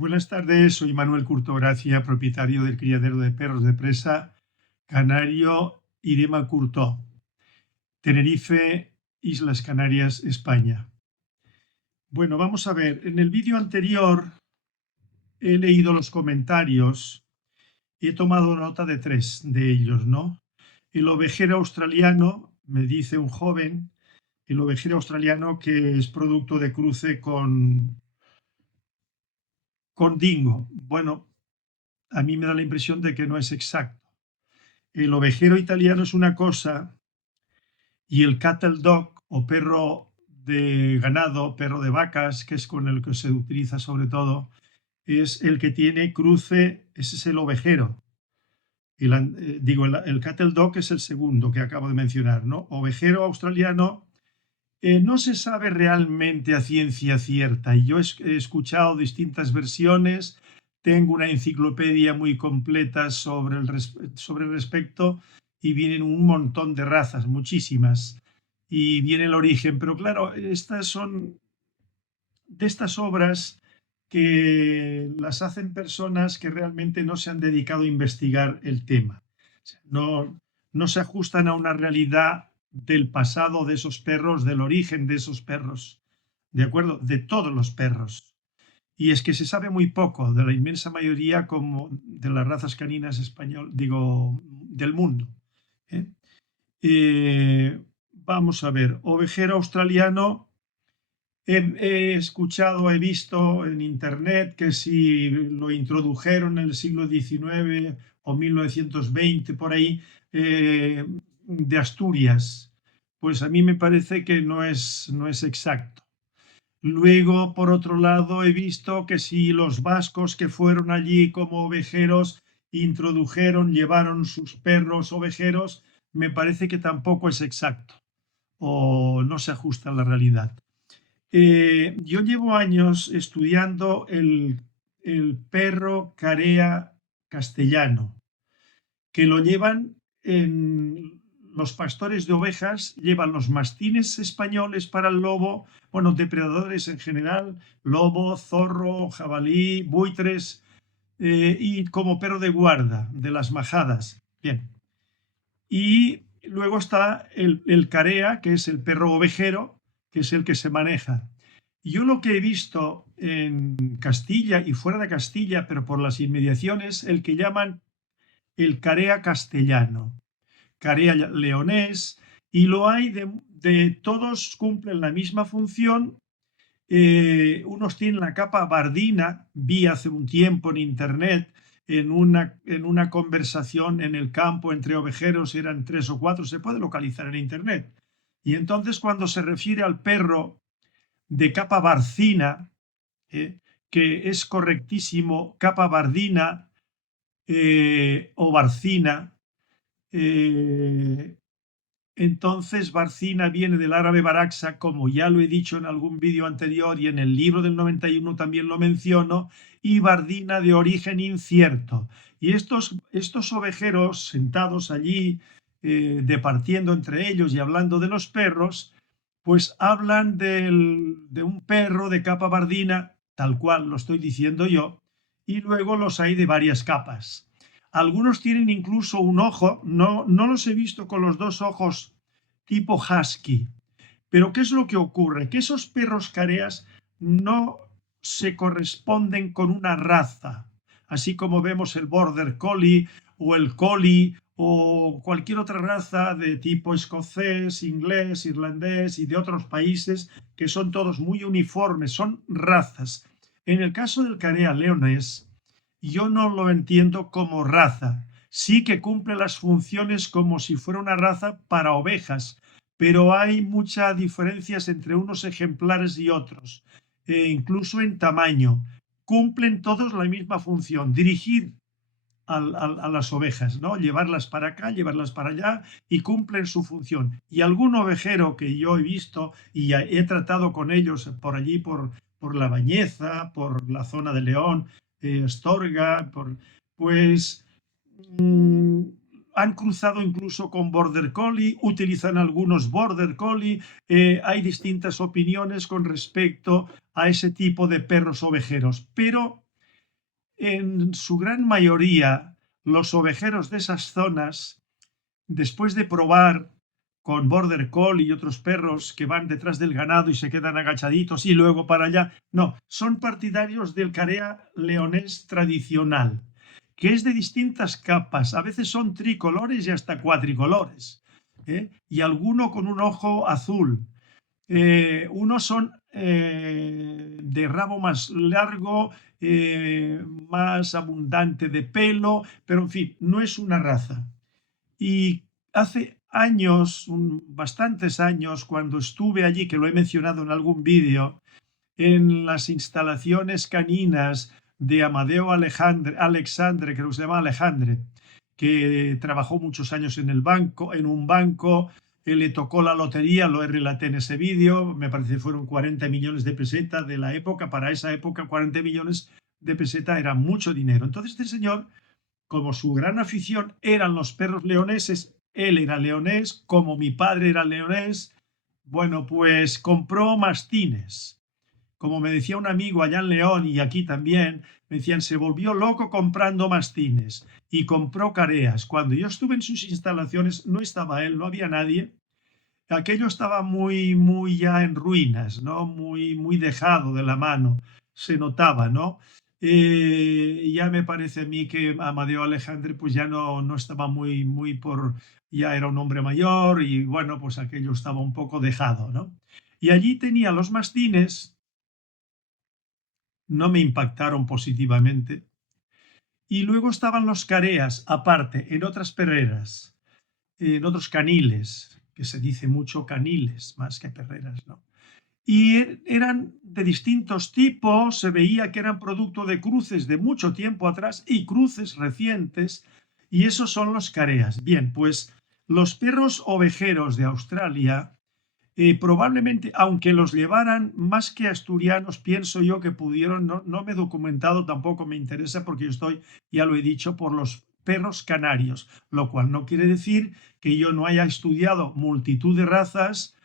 Buenas tardes, soy Manuel Curto Gracia, propietario del criadero de perros de presa Canario Irema Curto, Tenerife, Islas Canarias, España. Bueno, vamos a ver, en el vídeo anterior he leído los comentarios y he tomado nota de 3 de ellos, ¿no? El ovejero australiano, me dice un joven, el ovejero australiano que es producto de cruce con dingo. Bueno, a mí me da la impresión de que no es exacto. El ovejero italiano es una cosa y el cattle dog o perro de ganado, perro de vacas, que es con el que se utiliza sobre todo, es el que tiene cruce, ese es el ovejero. El cattle dog es el segundo que acabo de mencionar, ¿no? Ovejero australiano, no se sabe realmente a ciencia cierta. Yo he escuchado distintas versiones, tengo una enciclopedia muy completa sobre el respecto y vienen un montón de razas, muchísimas, y viene el origen. Pero claro, estas son de estas obras que las hacen personas que realmente no se han dedicado a investigar el tema. O sea, no se ajustan a una realidad del pasado de esos perros, del origen de esos perros, ¿de acuerdo? De todos los perros. Y es que se sabe muy poco de la inmensa mayoría como de las razas caninas del mundo. ¿eh? Vamos a ver, ovejero australiano. He escuchado, he visto en internet que si lo introdujeron en el siglo XIX o 1920, por ahí, de Asturias, pues a mí me parece que no es exacto. Luego, por otro lado, he visto que si los vascos que fueron allí como ovejeros introdujeron, llevaron sus perros ovejeros, me parece que tampoco es exacto o no se ajusta a la realidad. Yo llevo años estudiando el perro carea castellano, que lo llevan en los pastores de ovejas, llevan los mastines españoles para el lobo, bueno, depredadores en general, lobo, zorro, jabalí, buitres, y como perro de guarda de las majadas. Bien. Y luego está el carea, que es el perro ovejero, que es el que se maneja. Yo lo que he visto en Castilla y fuera de Castilla, pero por las inmediaciones, el que llaman el carea castellano, carea leonés, y lo hay de todos cumplen la misma función. Unos tienen la capa bardina, vi hace un tiempo en internet, en una conversación en el campo entre ovejeros, eran 3 o 4, se puede localizar en internet. Y entonces cuando se refiere al perro de capa barcina, que es correctísimo, capa bardina o barcina. Entonces, barcina viene del árabe baraxa, como ya lo he dicho en algún vídeo anterior y en el libro del 91 también lo menciono, y bardina de origen incierto. Y estos ovejeros sentados allí, departiendo entre ellos y hablando de los perros, pues hablan de un perro de capa bardina, tal cual lo estoy diciendo yo, y luego los hay de varias capas. Algunos tienen incluso un ojo, no los he visto con los dos ojos tipo husky. Pero ¿qué es lo que ocurre? Que esos perros careas no se corresponden con una raza, así como vemos el border collie o el collie o cualquier otra raza de tipo escocés, inglés, irlandés y de otros países que son todos muy uniformes, son razas. En el caso del carea leonés, yo no lo entiendo como raza. Sí que cumple las funciones como si fuera una raza para ovejas, pero hay muchas diferencias entre unos ejemplares y otros, incluso en tamaño. Cumplen todos la misma función, dirigir a las ovejas, ¿no? Llevarlas para acá, llevarlas para allá y cumplen su función. Y algún ovejero que yo he visto y he tratado con ellos por allí, por La Bañeza, por la zona de León, Astorga, pues han cruzado incluso con Border Collie, utilizan algunos Border Collie, hay distintas opiniones con respecto a ese tipo de perros ovejeros, pero en su gran mayoría, los ovejeros de esas zonas, después de probar con Border Collie y otros perros que van detrás del ganado y se quedan agachaditos y luego para allá, no, son partidarios del carea leonés tradicional, que es de distintas capas, a veces son tricolores y hasta cuatricolores, y alguno con un ojo azul. Unos son de rabo más largo, más abundante de pelo, pero en fin, no es una raza. Y hace años, bastantes años, cuando estuve allí, que lo he mencionado en algún vídeo, en las instalaciones caninas de Amadeo Alexandre, creo que se llama Alejandre, que trabajó muchos años en un banco, le tocó la lotería, lo relaté en ese vídeo, me parece que fueron 40 millones de pesetas de la época, para esa época 40 millones de pesetas era mucho dinero. Entonces este señor, como su gran afición eran los perros leoneses, él era leonés, como mi padre era leonés, bueno, pues compró mastines. Como me decía un amigo allá en León y aquí también, me decían, se volvió loco comprando mastines y compró careas. Cuando yo estuve en sus instalaciones no estaba él, no había nadie. Aquello estaba muy ya en ruinas, ¿no? Muy dejado de la mano, se notaba, ¿no? Ya me parece a mí que Amadeo Alejandre pues ya no estaba muy por, ya era un hombre mayor y bueno, pues aquello estaba un poco dejado, ¿no? Y allí tenía los mastines, no me impactaron positivamente. Y luego estaban los careas, aparte, en otras perreras, en otros caniles, que se dice mucho caniles más que perreras, ¿no? Y eran de distintos tipos, se veía que eran producto de cruces de mucho tiempo atrás y cruces recientes, y esos son los careas. Bien, pues los perros ovejeros de Australia, probablemente, aunque los llevaran más que asturianos, pienso yo que pudieron, no me he documentado, tampoco me interesa porque yo estoy, ya lo he dicho, por los perros canarios, lo cual no quiere decir que yo no haya estudiado multitud de razas,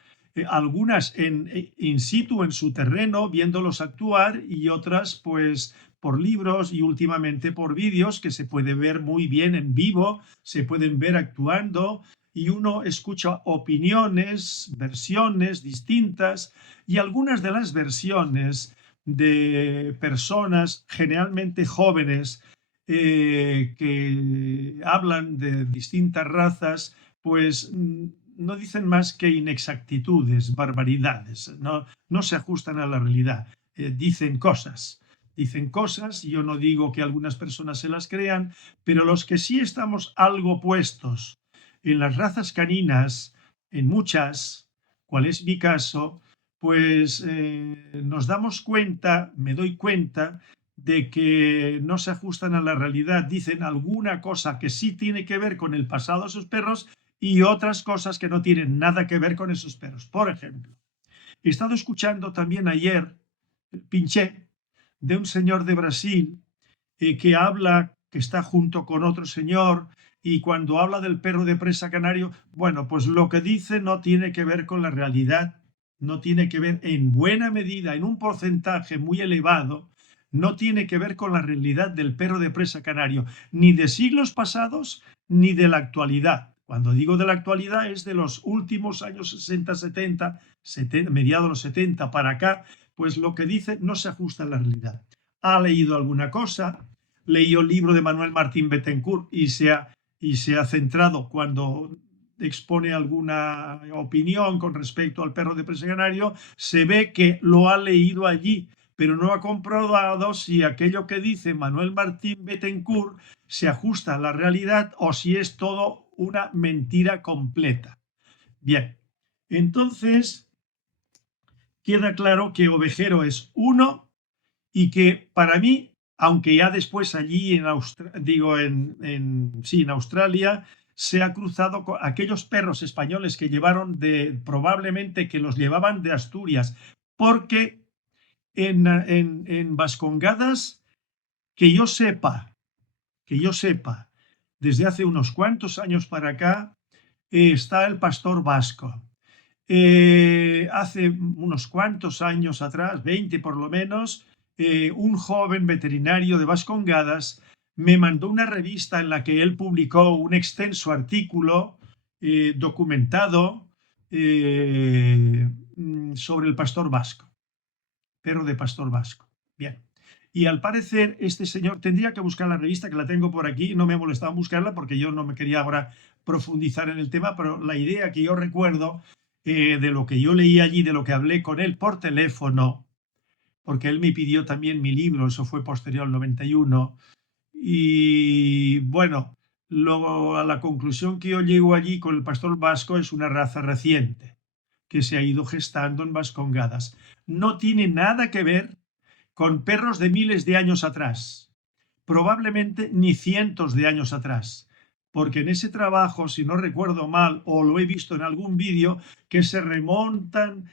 algunas in situ en su terreno, viéndolos actuar y otras pues por libros y últimamente por vídeos que se puede ver muy bien en vivo, se pueden ver actuando y uno escucha opiniones, versiones distintas y algunas de las versiones de personas generalmente jóvenes que hablan de distintas razas, pues no dicen más que inexactitudes, barbaridades, no se ajustan a la realidad, dicen cosas. Dicen cosas, yo no digo que algunas personas se las crean, pero los que sí estamos algo puestos en las razas caninas, en muchas, cual es mi caso, pues nos damos cuenta, me doy cuenta, de que no se ajustan a la realidad. Dicen alguna cosa que sí tiene que ver con el pasado de sus perros y otras cosas que no tienen nada que ver con esos perros. Por ejemplo, he estado escuchando también ayer, pinché, de un señor de Brasil que habla, que está junto con otro señor, y cuando habla del perro de presa canario, bueno, pues lo que dice no tiene que ver con la realidad, no tiene que ver en buena medida, en un porcentaje muy elevado, no tiene que ver con la realidad del perro de presa canario, ni de siglos pasados, ni de la actualidad. Cuando digo de la actualidad es de los últimos años 60, 70, mediados de los 70 para acá, pues lo que dice no se ajusta a la realidad. Ha leído alguna cosa, leyó el libro de Manuel Martín Bettencourt y se ha centrado cuando expone alguna opinión con respecto al perro de presa canario, se ve que lo ha leído allí, pero no ha comprobado si aquello que dice Manuel Martín Bettencourt se ajusta a la realidad o si es todo una mentira completa. Bien, entonces queda claro que ovejero es uno y que para mí, aunque ya después allí en Australia se ha cruzado con aquellos perros españoles que llevaron probablemente que los llevaban de Asturias, porque en Vascongadas, que yo sepa, desde hace unos cuantos años para acá, está el pastor vasco. Hace unos cuantos años atrás, 20 por lo menos, un joven veterinario de Vascongadas me mandó una revista en la que él publicó un extenso artículo documentado sobre el pastor vasco, perro de pastor vasco. Bien. Y al parecer, este señor tendría que buscar la revista, que la tengo por aquí, no me ha molestado en buscarla porque yo no me quería ahora profundizar en el tema, pero la idea que yo recuerdo de lo que yo leí allí, de lo que hablé con él por teléfono, porque él me pidió también mi libro, eso fue posterior al 91, y bueno, a la conclusión que yo llego allí con el pastor vasco es una raza reciente que se ha ido gestando en Vascongadas. No tiene nada que ver con perros de miles de años atrás, probablemente ni cientos de años atrás, porque en ese trabajo, si no recuerdo mal, o lo he visto en algún vídeo, que se remontan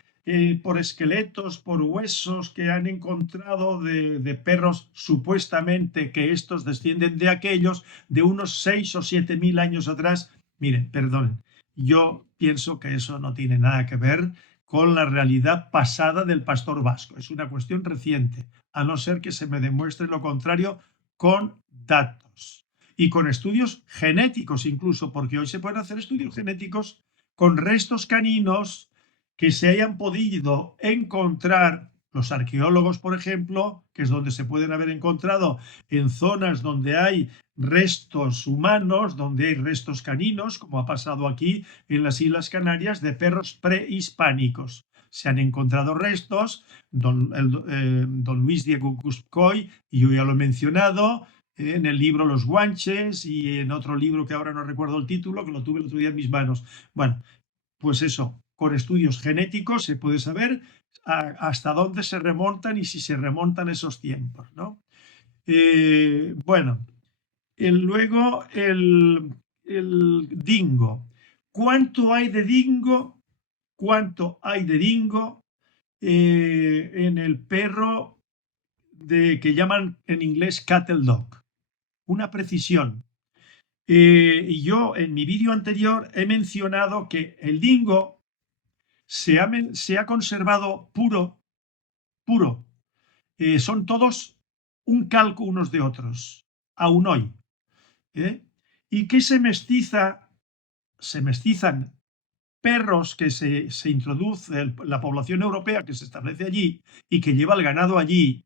por esqueletos, por huesos que han encontrado de perros supuestamente que estos descienden de aquellos de unos 6 o 7 mil años atrás. Miren, perdonen, yo pienso que eso no tiene nada que ver con la realidad pasada del pastor vasco. Es una cuestión reciente, a no ser que se me demuestre lo contrario con datos y con estudios genéticos incluso, porque hoy se pueden hacer estudios genéticos con restos caninos que se hayan podido encontrar los arqueólogos, por ejemplo, que es donde se pueden haber encontrado en zonas donde hay restos humanos, donde hay restos caninos, como ha pasado aquí en las Islas Canarias, de perros prehispánicos. Se han encontrado restos, don Luis Diego Cuscoy, y yo ya lo he mencionado, en el libro Los Guanches y en otro libro que ahora no recuerdo el título, que lo tuve el otro día en mis manos. Bueno, pues eso, con estudios genéticos se puede saber hasta dónde se remontan y si se remontan esos tiempos, ¿no? Bueno, luego el dingo. ¿Cuánto hay de dingo? ¿Cuánto hay de dingo en el perro que llaman en inglés cattle dog? Una precisión. Y yo en mi vídeo anterior he mencionado que el dingo se ha conservado puro. Son todos un calco unos de otros, aún hoy. ¿Y qué se mestiza? Se mestizan perros que se introduce, la población europea que se establece allí y que lleva el ganado allí,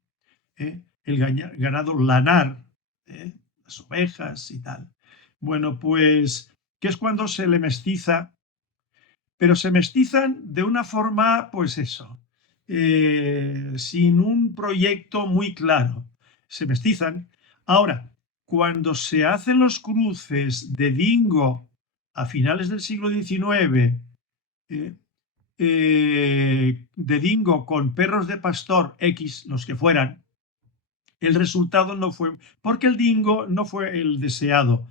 el ganado lanar, las ovejas y tal. Bueno, pues, que es cuando se le mestiza, pero se mestizan de una forma, pues eso, sin un proyecto muy claro. Se mestizan. Ahora, cuando se hacen los cruces de dingo a finales del siglo XIX, de dingo con perros de pastor X, los que fueran, el resultado no fue, porque el dingo no fue el deseado,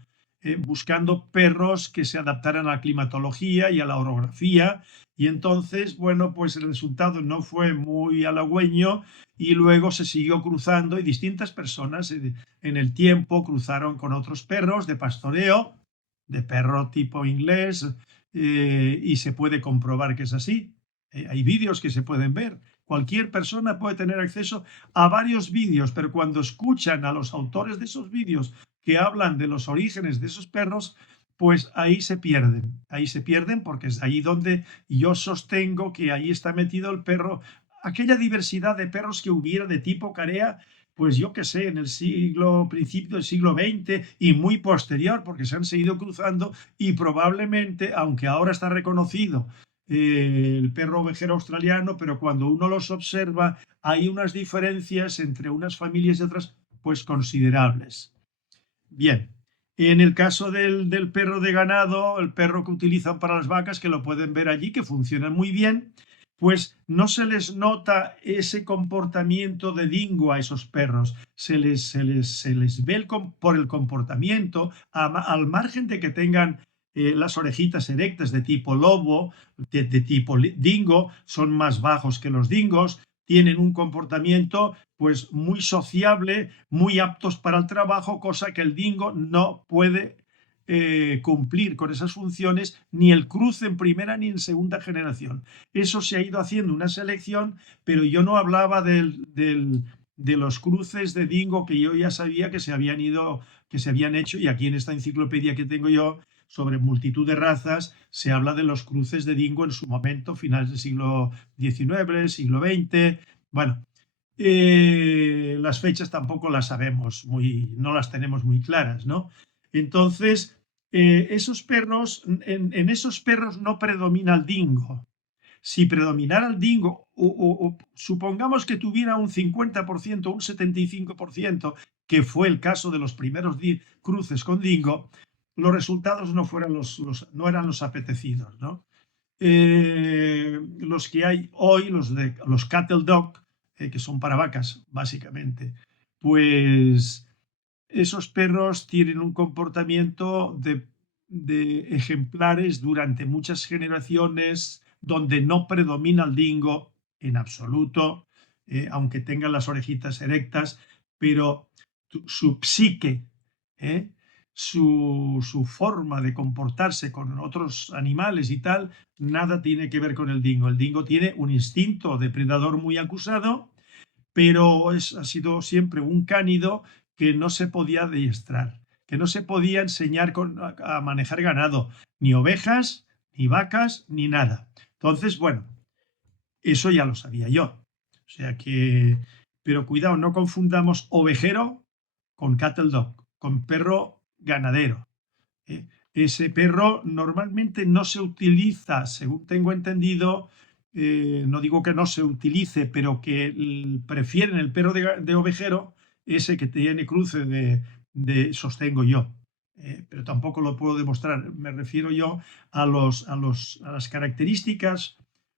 buscando perros que se adaptaran a la climatología y a la orografía, y entonces, bueno, pues el resultado no fue muy halagüeño y luego se siguió cruzando y distintas personas en el tiempo cruzaron con otros perros de pastoreo, de perro tipo inglés, y se puede comprobar que es así. Hay vídeos que se pueden ver. Cualquier persona puede tener acceso a varios vídeos, pero cuando escuchan a los autores de esos vídeos que hablan de los orígenes de esos perros, pues ahí se pierden. Ahí se pierden porque es ahí donde yo sostengo que ahí está metido el perro, aquella diversidad de perros que hubiera de tipo carea, pues yo qué sé, en el principio del siglo XX y muy posterior, porque se han seguido cruzando y probablemente, aunque ahora está reconocido el perro ovejero australiano, pero cuando uno los observa hay unas diferencias entre unas familias y otras pues considerables. Bien, en el caso del perro de ganado, el perro que utilizan para las vacas, que lo pueden ver allí, que funciona muy bien, pues no se les nota ese comportamiento de dingo a esos perros, se les ve por el comportamiento, al margen de que tengan las orejitas erectas de tipo lobo, de tipo dingo, son más bajos que los dingos, tienen un comportamiento pues muy sociable, muy aptos para el trabajo, cosa que el dingo no puede cumplir con esas funciones, ni el cruce en primera ni en segunda generación. Eso se ha ido haciendo una selección, pero yo no hablaba del de los cruces de dingo que yo ya sabía que se habían ido, que se habían hecho, y aquí en esta enciclopedia que tengo yo sobre multitud de razas se habla de los cruces de dingo en su momento, finales del siglo XIX, siglo XX. Bueno, las fechas tampoco las sabemos no las tenemos muy claras, ¿no? Entonces, esos perros, en esos perros no predomina el dingo. Si predominara el dingo, o supongamos que tuviera un 50%, un 75%, que fue el caso de los primeros cruces con dingo, los resultados no eran los apetecidos, ¿no? Los que hay hoy, los cattle dog, que son para vacas, básicamente, pues esos perros tienen un comportamiento de ejemplares durante muchas generaciones donde no predomina el dingo en absoluto, aunque tengan las orejitas erectas, pero su psique, ¿eh? Su forma de comportarse con otros animales y tal, nada tiene que ver con el dingo. El dingo tiene un instinto depredador muy acusado, pero ha sido siempre un cánido que no se podía adiestrar, que no se podía enseñar a manejar ganado, ni ovejas, ni vacas, ni nada. Entonces, bueno, eso ya lo sabía yo. O sea que, pero cuidado, no confundamos ovejero con cattle dog, con perro ganadero. ¿Eh? Ese perro normalmente no se utiliza, según tengo entendido, no digo que no se utilice, pero que prefieren el perro de ovejero, ese que tiene cruce sostengo yo. Pero tampoco lo puedo demostrar. Me refiero yo a las características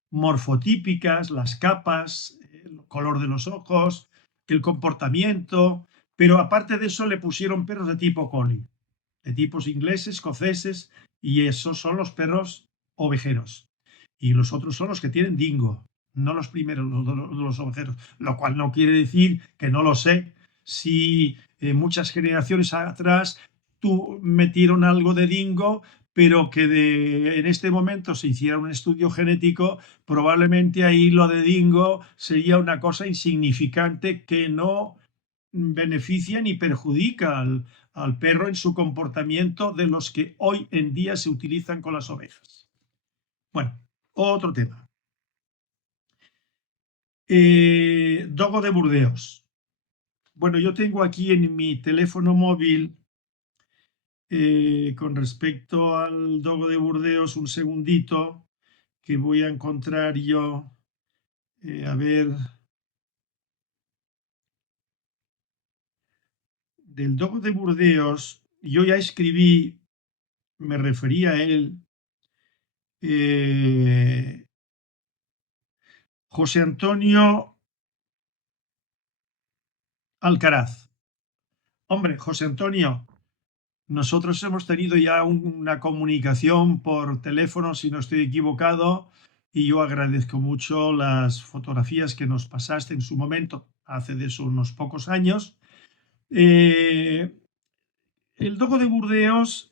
morfotípicas, las capas, el color de los ojos, el comportamiento, pero aparte de eso le pusieron perros de tipo collie, de tipos ingleses, escoceses, y esos son los perros ovejeros. Y los otros son los que tienen dingo, no los primeros, los ovejeros. Lo cual no quiere decir que no lo sé. Si muchas generaciones atrás metieron algo de dingo, pero que en este momento se hiciera un estudio genético, probablemente ahí lo de dingo sería una cosa insignificante que no beneficia ni perjudica al perro en su comportamiento de los que hoy en día se utilizan con las ovejas. Bueno, otro tema. Dogo de Burdeos. Bueno, yo tengo aquí en mi teléfono móvil, con respecto al Dogo de Burdeos, un segundito, que voy a encontrar yo, a ver, del Dogo de Burdeos, yo ya escribí, me refería a él, José Antonio Alcaraz. Hombre, José Antonio, nosotros hemos tenido ya una comunicación por teléfono, si no estoy equivocado, y yo agradezco mucho las fotografías que nos pasaste en su momento, hace de eso unos pocos años. El Dogo de Burdeos,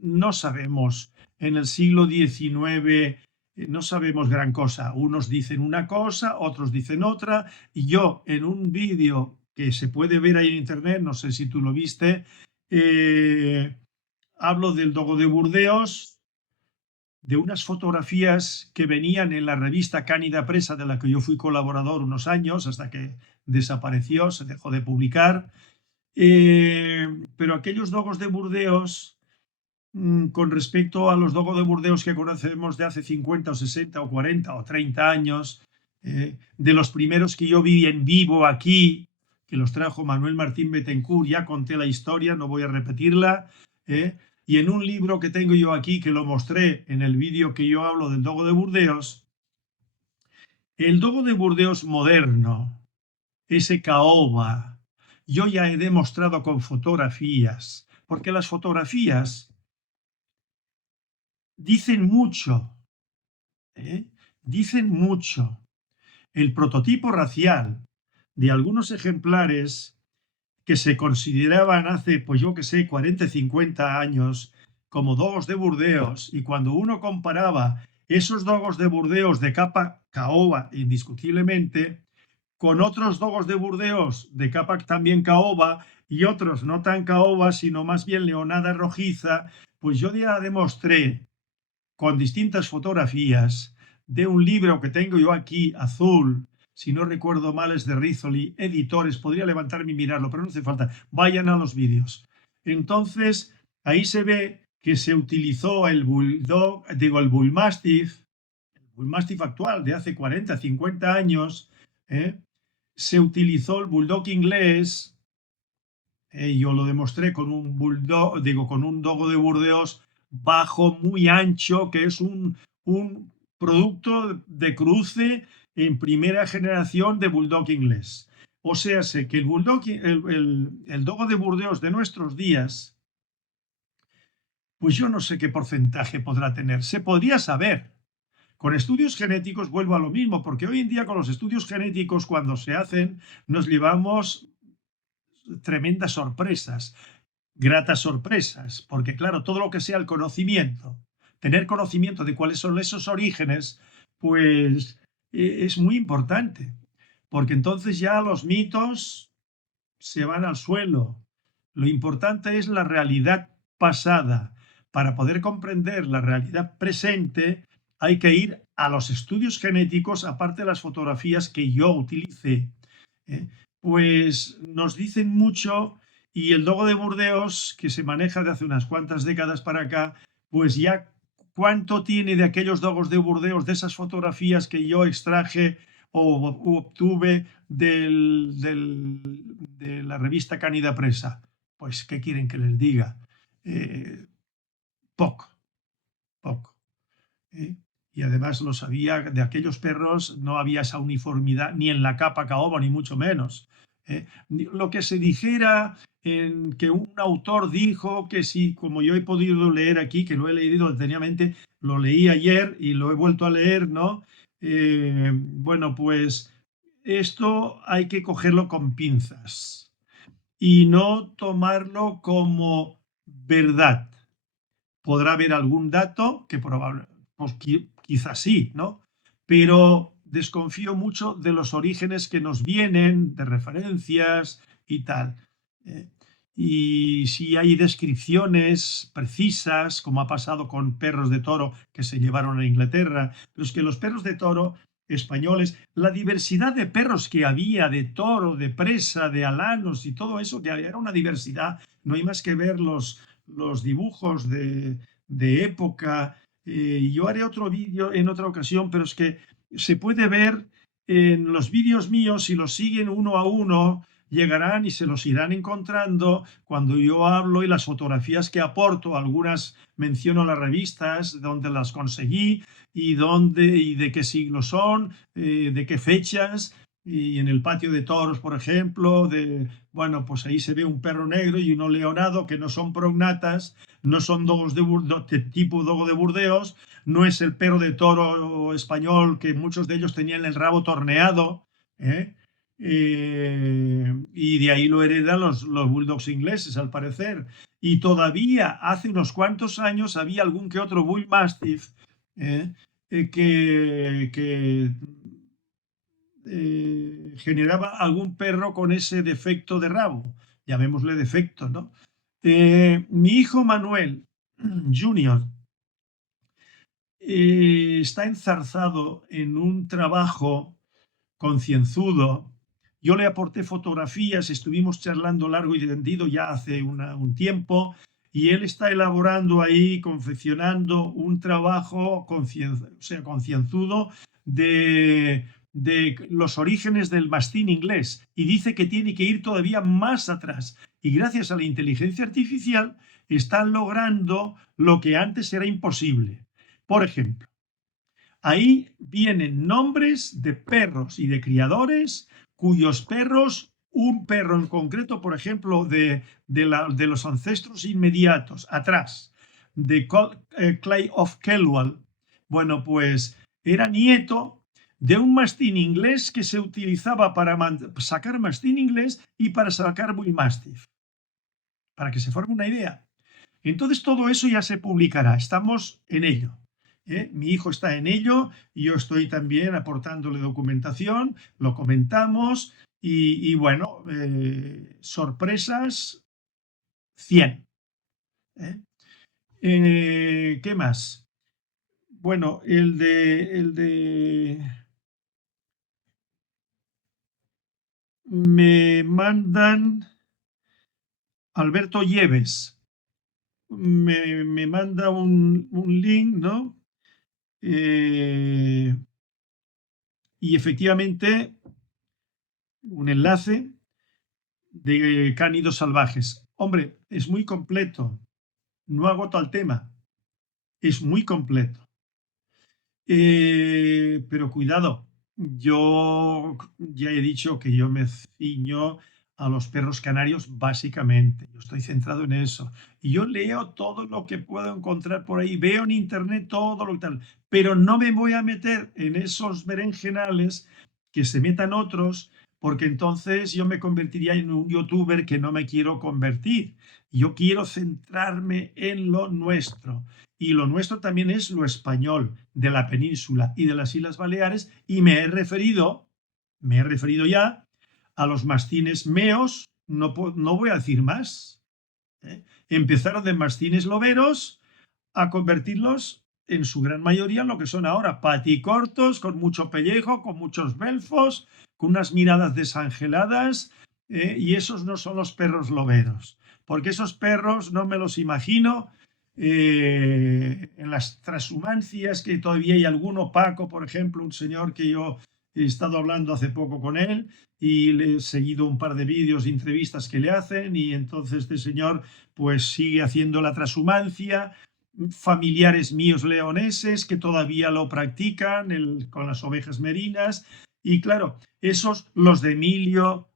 no sabemos, en el siglo XIX no sabemos gran cosa. Unos dicen una cosa, otros dicen otra, y yo en un vídeo que se puede ver ahí en internet, no sé si tú lo viste, hablo del Dogo de Burdeos, de unas fotografías que venían en la revista Cánida Presa, de la que yo fui colaborador unos años, hasta que desapareció, se dejó de publicar. Pero aquellos dogos de Burdeos, con respecto a los dogos de Burdeos que conocemos de hace 50 o 60 o 40 o 30 años, de los primeros que yo vi en vivo aquí, que los trajo Manuel Martín Bettencourt, ya conté la historia, no voy a repetirla, y en un libro que tengo yo aquí, que lo mostré en el vídeo que yo hablo del dogo de Burdeos, el dogo de Burdeos moderno, ese caoba, yo ya he demostrado con fotografías, porque las fotografías dicen mucho, dicen mucho. El prototipo racial de algunos ejemplares que se consideraban hace, pues yo que sé, 40, 50 años, como dogos de Burdeos, y cuando uno comparaba esos dogos de Burdeos de capa caoba, indiscutiblemente, con otros dogos de Burdeos de capa también caoba y otros no tan caoba, sino más bien leonada rojiza, pues yo ya demostré con distintas fotografías de un libro que tengo yo aquí, azul, si no recuerdo mal es de Rizzoli, editores, podría levantarme y mirarlo, pero no hace falta, vayan a los vídeos. Entonces, ahí se ve que se utilizó el Bulldog, digo, el Bull Mastiff actual de hace 40, 50 años, se utilizó el Bulldog inglés, yo lo demostré con un Bulldog, digo, con un dogo de Burdeos bajo, muy ancho, que es un producto de cruce en primera generación de Bulldog inglés. O sea, sé que el Bulldog, el dogo de Burdeos de nuestros días, pues yo no sé qué porcentaje podrá tener. Se podría saber. Con estudios genéticos vuelvo a lo mismo, porque hoy en día con los estudios genéticos, cuando se hacen, nos llevamos tremendas sorpresas, gratas sorpresas, porque claro, todo lo que sea el conocimiento, tener conocimiento de cuáles son esos orígenes, pues es muy importante, porque entonces ya los mitos se van al suelo. Lo importante es la realidad pasada. Para poder comprender la realidad presente, hay que ir a los estudios genéticos, aparte de las fotografías que yo utilicé. Pues nos dicen mucho y el dogo de Burdeos, que se maneja de hace unas cuantas décadas para acá, pues ya cuánto tiene de aquellos dogos de Burdeos, de esas fotografías que yo extraje o obtuve de la revista Canida Presa. Pues, ¿qué quieren que les diga? Poco, poco. Y además lo sabía, de aquellos perros no había esa uniformidad ni en la capa caoba, ni mucho menos. Lo que se dijera en que un autor dijo que sí, como yo he podido leer aquí, que lo he leído detenidamente, lo leí ayer y lo he vuelto a leer, ¿no? Bueno, pues esto hay que cogerlo con pinzas y no tomarlo como verdad. Podrá haber algún dato que probablemente, pues quizás sí, ¿no? Pero desconfío mucho de los orígenes que nos vienen, de referencias y tal. Y si hay descripciones precisas, como ha pasado con perros de toro que se llevaron a Inglaterra, pero es que los perros de toro españoles, la diversidad de perros que había, de toro, de presa, de alanos y todo eso, que era una diversidad, no hay más que ver los dibujos de época. Yo haré otro vídeo en otra ocasión, pero es que se puede ver en los vídeos míos, si los siguen uno a uno, llegarán y se los irán encontrando cuando yo hablo y las fotografías que aporto, algunas menciono las revistas donde las conseguí y dónde y de qué siglo son, de qué fechas. Y en el patio de toros, por ejemplo, bueno, pues ahí se ve un perro negro y uno leonado que no son prognatas, no son dogos de tipo dogo de Burdeos, no es el perro de toro español que muchos de ellos tenían el rabo torneado, ¿eh? Y de ahí lo heredan los bulldogs ingleses, al parecer. Y todavía hace unos cuantos años había algún que otro bull mastiff que generaba algún perro con ese defecto de rabo, llamémosle defecto, ¿no? Mi hijo Manuel Junior está enzarzado en un trabajo concienzudo. Yo le aporté fotografías, estuvimos charlando largo y tendido ya hace un tiempo, y él está elaborando ahí, confeccionando un trabajo concienzudo de los orígenes del mastín inglés, y dice que tiene que ir todavía más atrás. Y gracias a la inteligencia artificial están logrando lo que antes era imposible. Por ejemplo, ahí vienen nombres de perros y de criadores cuyos perros, un perro en concreto, por ejemplo, de los ancestros inmediatos, atrás, de Clay of Kelwall, bueno, pues era nieto de un mastín inglés que se utilizaba para sacar mastín inglés y para sacar bull mastiff, para que se forme una idea. Entonces todo eso ya se publicará, estamos en ello. Mi hijo está en ello y yo estoy también aportándole documentación, lo comentamos y bueno, sorpresas 100. ¿Eh? ¿Qué más? Bueno, me mandan Alberto Lleves, me manda un link, ¿no? Y efectivamente un enlace de cánidos salvajes. Hombre, es muy completo, no agota el tema, es muy completo. Pero cuidado, yo ya he dicho que yo me ciño a los perros canarios básicamente. Yo estoy centrado en eso. Y yo leo todo lo que puedo encontrar por ahí, veo en internet todo lo que tal, pero no me voy a meter en esos berenjenales que se metan otros, porque entonces yo me convertiría en un youtuber que no me quiero convertir. Yo quiero centrarme en lo nuestro. Y lo nuestro también es lo español de la península y de las Islas Baleares, y me he referido ya a los mastines meos, no voy a decir más. ¿Eh? Empezaron de mastines loberos a convertirlos en su gran mayoría en lo que son ahora paticortos, con mucho pellejo, con muchos belfos, con unas miradas desangeladas, y esos no son los perros loberos, porque esos perros no me los imagino en las transhumancias, que todavía hay alguno, Paco, por ejemplo, un señor que yo he estado hablando hace poco con él y le he seguido un par de vídeos y entrevistas que le hacen, y entonces este señor pues sigue haciendo la transhumancia. Familiares míos leoneses que todavía lo practican con las ovejas merinas. Y claro, esos, los de Emilio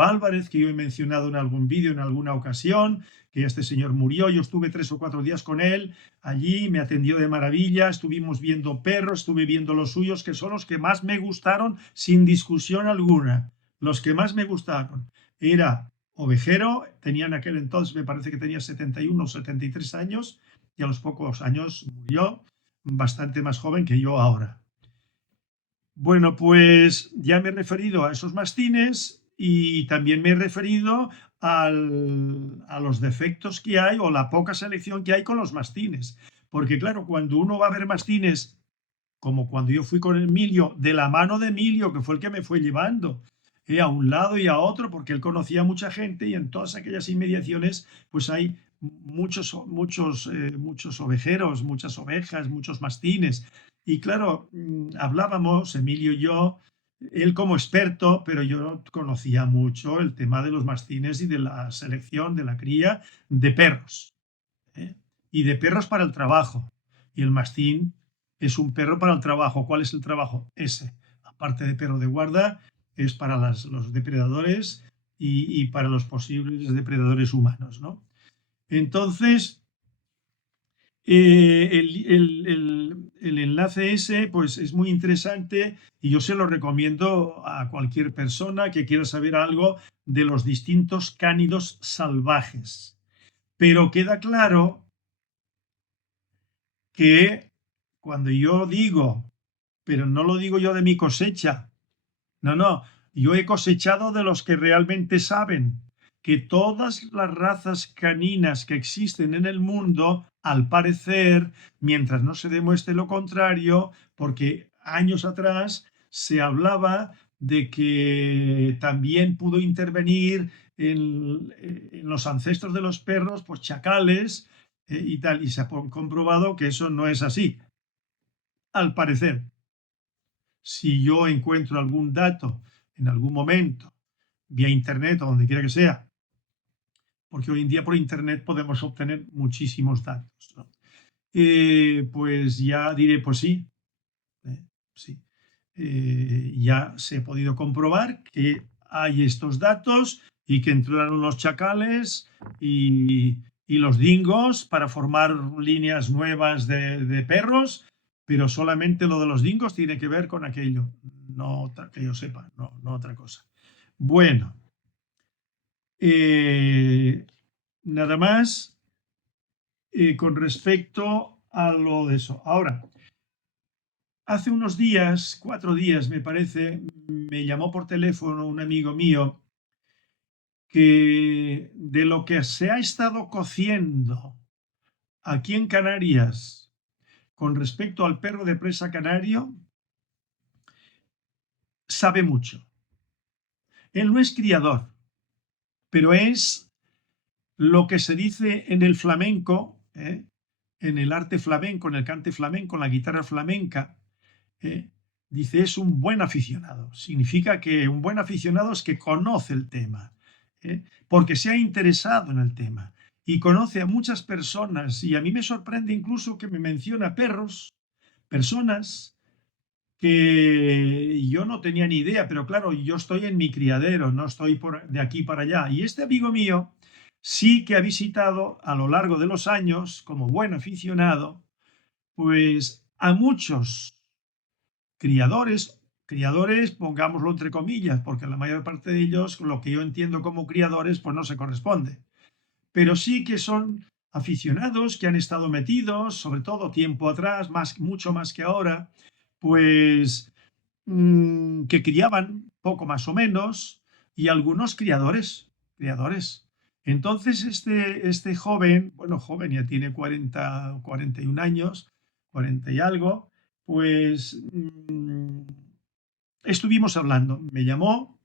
Álvarez, que yo he mencionado en algún vídeo en alguna ocasión, que este señor murió, yo estuve 3 o 4 días con él allí, me atendió de maravilla, estuvimos viendo perros, estuve viendo los suyos, que son los que más me gustaron, sin discusión alguna. Los que más me gustaron. Era ovejero, tenía en aquel entonces, me parece que tenía 71 o 73 años, y a los pocos años murió, bastante más joven que yo ahora. Bueno, pues ya me he referido a esos mastines y también me he referido a los defectos que hay o la poca selección que hay con los mastines. Porque claro, cuando uno va a ver mastines, como cuando yo fui con Emilio, de la mano de Emilio, que fue el que me fue llevando a un lado y a otro, porque él conocía a mucha gente y en todas aquellas inmediaciones pues hay muchos ovejeros, muchas ovejas, muchos mastines. Y claro, hablábamos, Emilio y yo, él como experto, pero yo conocía mucho el tema de los mastines y de la selección, de la cría de perros. ¿Eh? Y de perros para el trabajo. Y el mastín es un perro para el trabajo. ¿Cuál es el trabajo? Ese. Aparte de perro de guarda, es para los depredadores y para los posibles depredadores humanos, ¿no? Entonces, el enlace ese pues, es muy interesante y yo se lo recomiendo a cualquier persona que quiera saber algo de los distintos cánidos salvajes. Pero queda claro que cuando yo digo, pero no lo digo yo de mi cosecha, no, yo he cosechado de los que realmente saben que todas las razas caninas que existen en el mundo, al parecer, mientras no se demuestre lo contrario, porque años atrás se hablaba de que también pudo intervenir en los ancestros de los perros, pues chacales y tal, y se ha comprobado que eso no es así. Al parecer, si yo encuentro algún dato en algún momento, vía internet o donde quiera que sea, porque hoy en día por internet podemos obtener muchísimos datos, ¿no? Pues ya diré, pues sí, sí. Ya se ha podido comprobar que hay estos datos y que entraron los chacales y los dingos para formar líneas nuevas de perros, pero solamente lo de los dingos tiene que ver con aquello, no que yo sepa, no otra cosa. Bueno, nada más con respecto a lo de eso. Ahora, hace unos días, 4 días me parece, me llamó por teléfono un amigo mío que de lo que se ha estado cociendo aquí en Canarias con respecto al perro de presa canario, sabe mucho. Él no es criador, pero es lo que se dice en el flamenco, en el arte flamenco, en el cante flamenco, en la guitarra flamenca, ¿eh? Dice, es un buen aficionado. Significa que un buen aficionado es que conoce el tema, porque se ha interesado en el tema y conoce a muchas personas. Y a mí me sorprende incluso que me menciona perros, personas que yo no tenía ni idea, pero claro, yo estoy en mi criadero, no estoy de aquí para allá. Y este amigo mío sí que ha visitado a lo largo de los años, como buen aficionado, pues a muchos criadores, pongámoslo entre comillas, porque la mayor parte de ellos, lo que yo entiendo como criadores, pues no se corresponde. Pero sí que son aficionados que han estado metidos, sobre todo tiempo atrás, mucho más que ahora, pues que criaban poco más o menos, y algunos criadores. Entonces, este joven, bueno, joven ya tiene 41 años, 40 y algo, pues estuvimos hablando. Me llamó,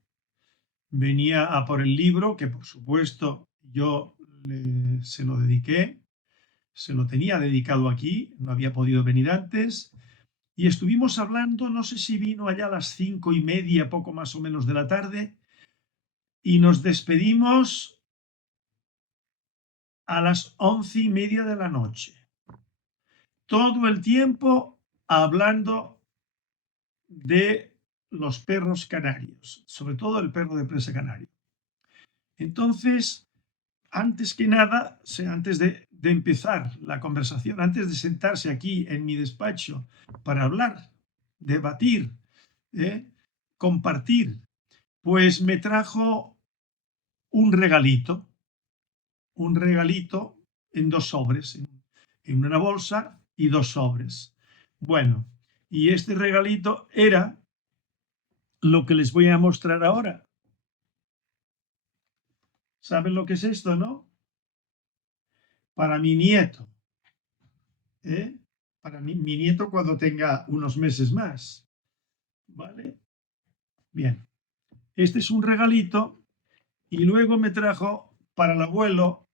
venía a por el libro, que por supuesto yo se lo dediqué, se lo tenía dedicado aquí, no había podido venir antes, y estuvimos hablando, no sé si vino allá a las 5:30, poco más o menos de la tarde, y nos despedimos a las 11:30 de la noche. Todo el tiempo hablando de los perros canarios, sobre todo el perro de presa canario. Entonces, antes que nada, antes de empezar la conversación, antes de sentarse aquí en mi despacho para hablar, debatir, compartir, pues me trajo un regalito en 2 sobres, en una bolsa y 2 sobres. Bueno, y este regalito era lo que les voy a mostrar ahora. ¿Saben lo que es esto, no? Para mi nieto, para mi nieto cuando tenga unos meses más, ¿vale? Bien, este es un regalito y luego me trajo para el abuelo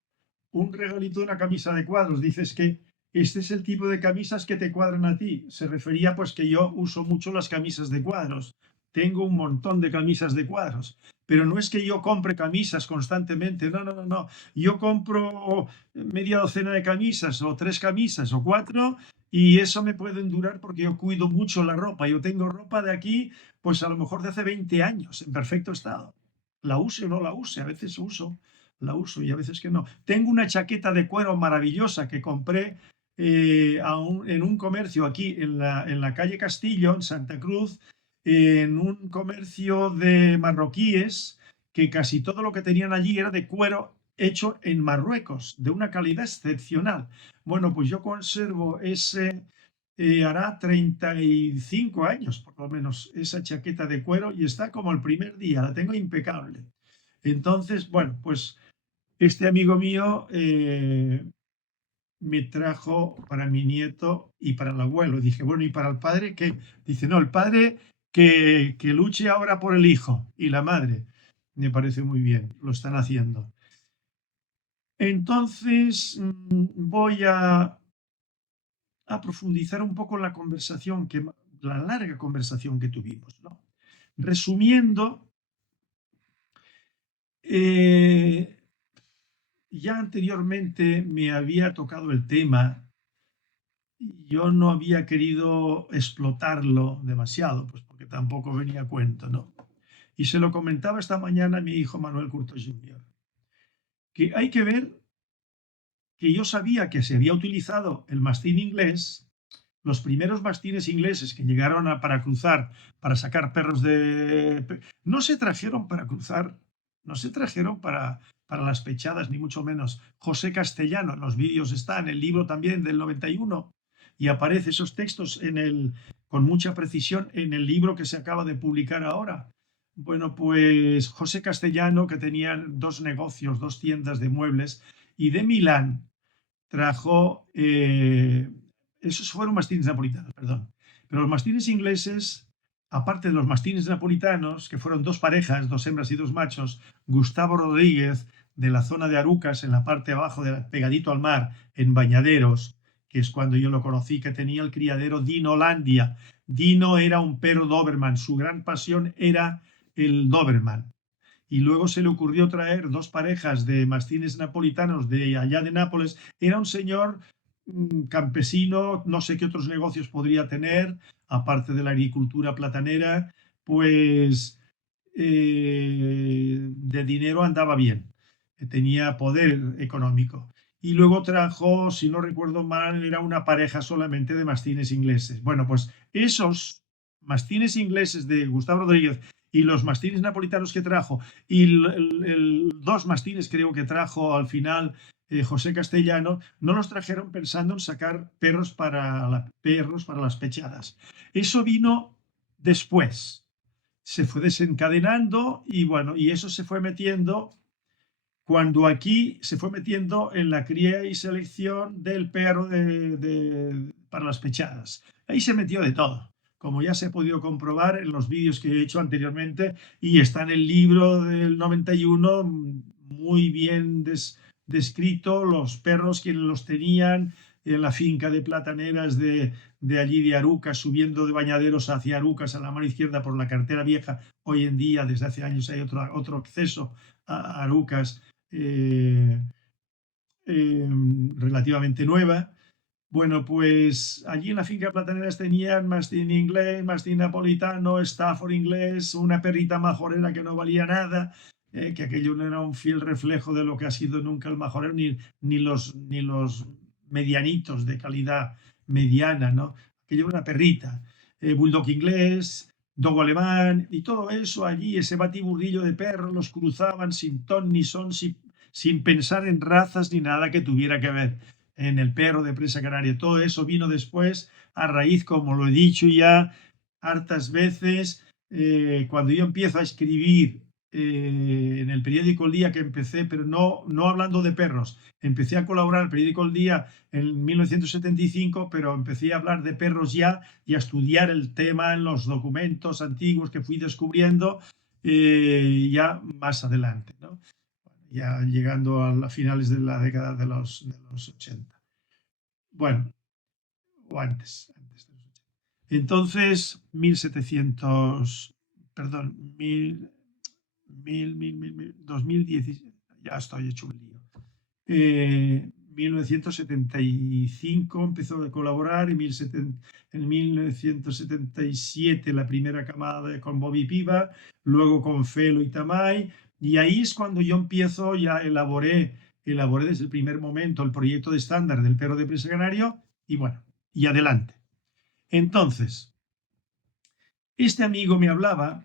un regalito de una camisa de cuadros. Dices que este es el tipo de camisas que te cuadran a ti. Se refería pues que yo uso mucho las camisas de cuadros. Tengo un montón de camisas de cuadros. Pero no es que yo compre camisas constantemente. No, no, no, no. Yo compro media docena de camisas o 3 camisas o 4 y eso me pueden durar porque yo cuido mucho la ropa. Yo tengo ropa de aquí, pues a lo mejor de hace 20 años, en perfecto estado. La use o no la use, a veces la uso y a veces que no. Tengo una chaqueta de cuero maravillosa que compré en un comercio aquí en la calle Castillo, en Santa Cruz, en un comercio de marroquíes, que casi todo lo que tenían allí era de cuero hecho en Marruecos, de una calidad excepcional. Bueno, pues yo conservo hará 35 años por lo menos, esa chaqueta de cuero y está como el primer día, la tengo impecable. Entonces, bueno, pues este amigo mío me trajo para mi nieto y para el abuelo. Dije, bueno, ¿y para el padre qué? Dice, no, el padre que luche ahora por el hijo y la madre. Me parece muy bien, lo están haciendo. Entonces, voy a profundizar un poco en la conversación, la larga conversación que tuvimos, ¿no? Resumiendo, ya anteriormente me había tocado el tema, yo no había querido explotarlo demasiado, pues porque tampoco venía a cuento, ¿no? Y se lo comentaba esta mañana a mi hijo Manuel Curto Jr., que hay que ver que yo sabía que se había utilizado el mastín inglés, los primeros mastines ingleses que llegaron para cruzar, para sacar perros no se trajeron para cruzar, no se trajeron para las pechadas, ni mucho menos. José Castellano, en los vídeos está, en el libro también del 91, y aparece esos textos con mucha precisión en el libro que se acaba de publicar ahora. Bueno, pues José Castellano, que tenía 2 negocios, 2 tiendas de muebles, y de Milán trajo, esos fueron mastines napolitanos, perdón, pero los mastines ingleses, aparte de los mastines napolitanos, que fueron 2 parejas, 2 hembras y 2 machos, Gustavo Rodríguez, de la zona de Arucas, en la parte de abajo, pegadito al mar, en Bañaderos, que es cuando yo lo conocí, que tenía el criadero Dinolandia. Dino era un perro Doberman, su gran pasión era el Doberman. Y luego se le ocurrió traer 2 parejas de mastines napolitanos de allá de Nápoles. Era un señor campesino, no sé qué otros negocios podría tener, aparte de la agricultura platanera, pues de dinero andaba bien, tenía poder económico. Y luego trajo, si no recuerdo mal, era una pareja solamente de mastines ingleses. Bueno, pues esos mastines ingleses de Gustavo Rodríguez y los mastines napolitanos que trajo, y 2 mastines creo que trajo al final José Castellano, no los trajeron pensando en sacar perros para las pechadas. Eso vino después. Se fue desencadenando y bueno, y eso se fue metiendo cuando aquí se fue metiendo en la cría y selección del perro para las pechadas. Ahí se metió de todo, como ya se ha podido comprobar en los vídeos que he hecho anteriormente, y está en el libro del 91 muy bien descrito los perros, quienes los tenían en la finca de plataneras de allí de Arucas, subiendo de Bañaderos hacia Arucas a la mano izquierda por la carretera vieja. Hoy en día, desde hace años, hay otro acceso a Arucas relativamente nueva. Bueno, pues allí en la finca de plataneras tenían mastín inglés, mastín napolitano, Stafford inglés, una perrita majorera que no valía nada, que aquello no era un fiel reflejo de lo que ha sido nunca el majorero, ni los medianitos de calidad mediana, ¿no? Aquello era una perrita, bulldog inglés, dogo alemán, y todo eso allí, ese batiburrillo de perros, los cruzaban sin ton ni son, sin pensar en razas ni nada que tuviera que ver en el perro de presa canaria. Todo eso vino después a raíz, como lo he dicho ya hartas veces, cuando yo empiezo a escribir en el periódico El Día, que empecé, pero no hablando de perros. Empecé a colaborar en el periódico El Día en 1975, pero empecé a hablar de perros ya y a estudiar el tema en los documentos antiguos que fui descubriendo ya más adelante, ¿no? Ya llegando a finales de la década de los 80. Bueno, o antes de los 80. Entonces, 2010, ya estoy hecho un lío. 1975 empezó a colaborar, en 1977 la primera camada con Bobby Piva, luego con Felo y Tamay, y ahí es cuando yo empiezo, ya elaboré desde el primer momento el proyecto de estándar del perro de presa canario, y bueno, y adelante. Entonces, este amigo me hablaba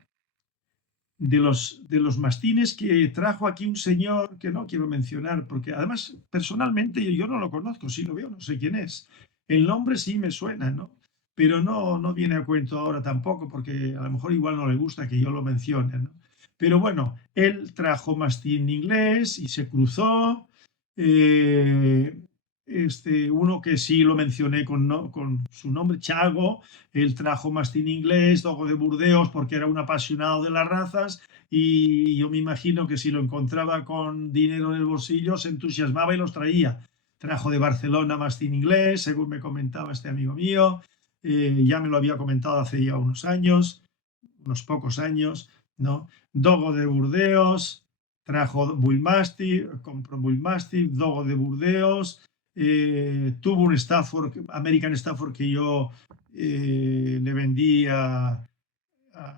de los mastines que trajo aquí un señor que no quiero mencionar, porque además personalmente yo no lo conozco, sí lo veo, no sé quién es. El nombre sí me suena, ¿no? Pero no viene a cuento ahora tampoco, porque a lo mejor igual no le gusta que yo lo mencione, ¿no? Pero bueno, él trajo mastín inglés y se cruzó. Uno que sí lo mencioné con su nombre, Chago, él trajo mastín inglés, dogo de Burdeos, porque era un apasionado de las razas, y yo me imagino que si lo encontraba con dinero en el bolsillo se entusiasmaba y los traía. Trajo de Barcelona mastín inglés, según me comentaba este amigo mío, ya me lo había comentado hace ya unos pocos años, ¿no? Dogo de Burdeos, trajo Bull Mastiff, compró Bull Mastiff, dogo de Burdeos. Tuvo un Stafford, American Stafford, que yo le vendí a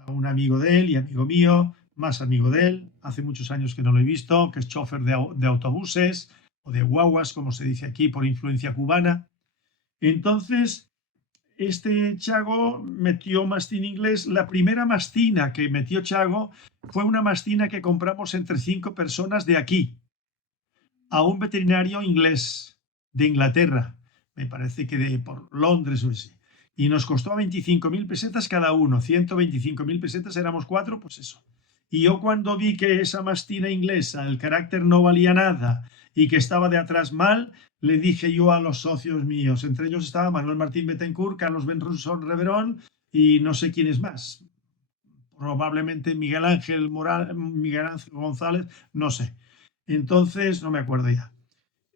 un amigo de él y amigo mío, más amigo de él, hace muchos años que no lo he visto, que es chofer de autobuses o de guaguas, como se dice aquí, por influencia cubana. Entonces, este Chago metió mastín inglés. La primera mastina que metió Chago fue una mastina que compramos entre 5 personas de aquí, a un veterinario inglés de Inglaterra. me parece que por Londres o así. Y nos costó 25.000 pesetas cada uno, 125.000 pesetas, éramos 4, pues eso. Y yo cuando vi que esa mastina inglesa, el carácter no valía nada y que estaba de atrás mal, le dije yo a los socios míos, entre ellos estaba Manuel Martín Bettencourt, Carlos Benrusón Reverón y no sé quién es más, probablemente Miguel Ángel González, no sé. Entonces, no me acuerdo ya.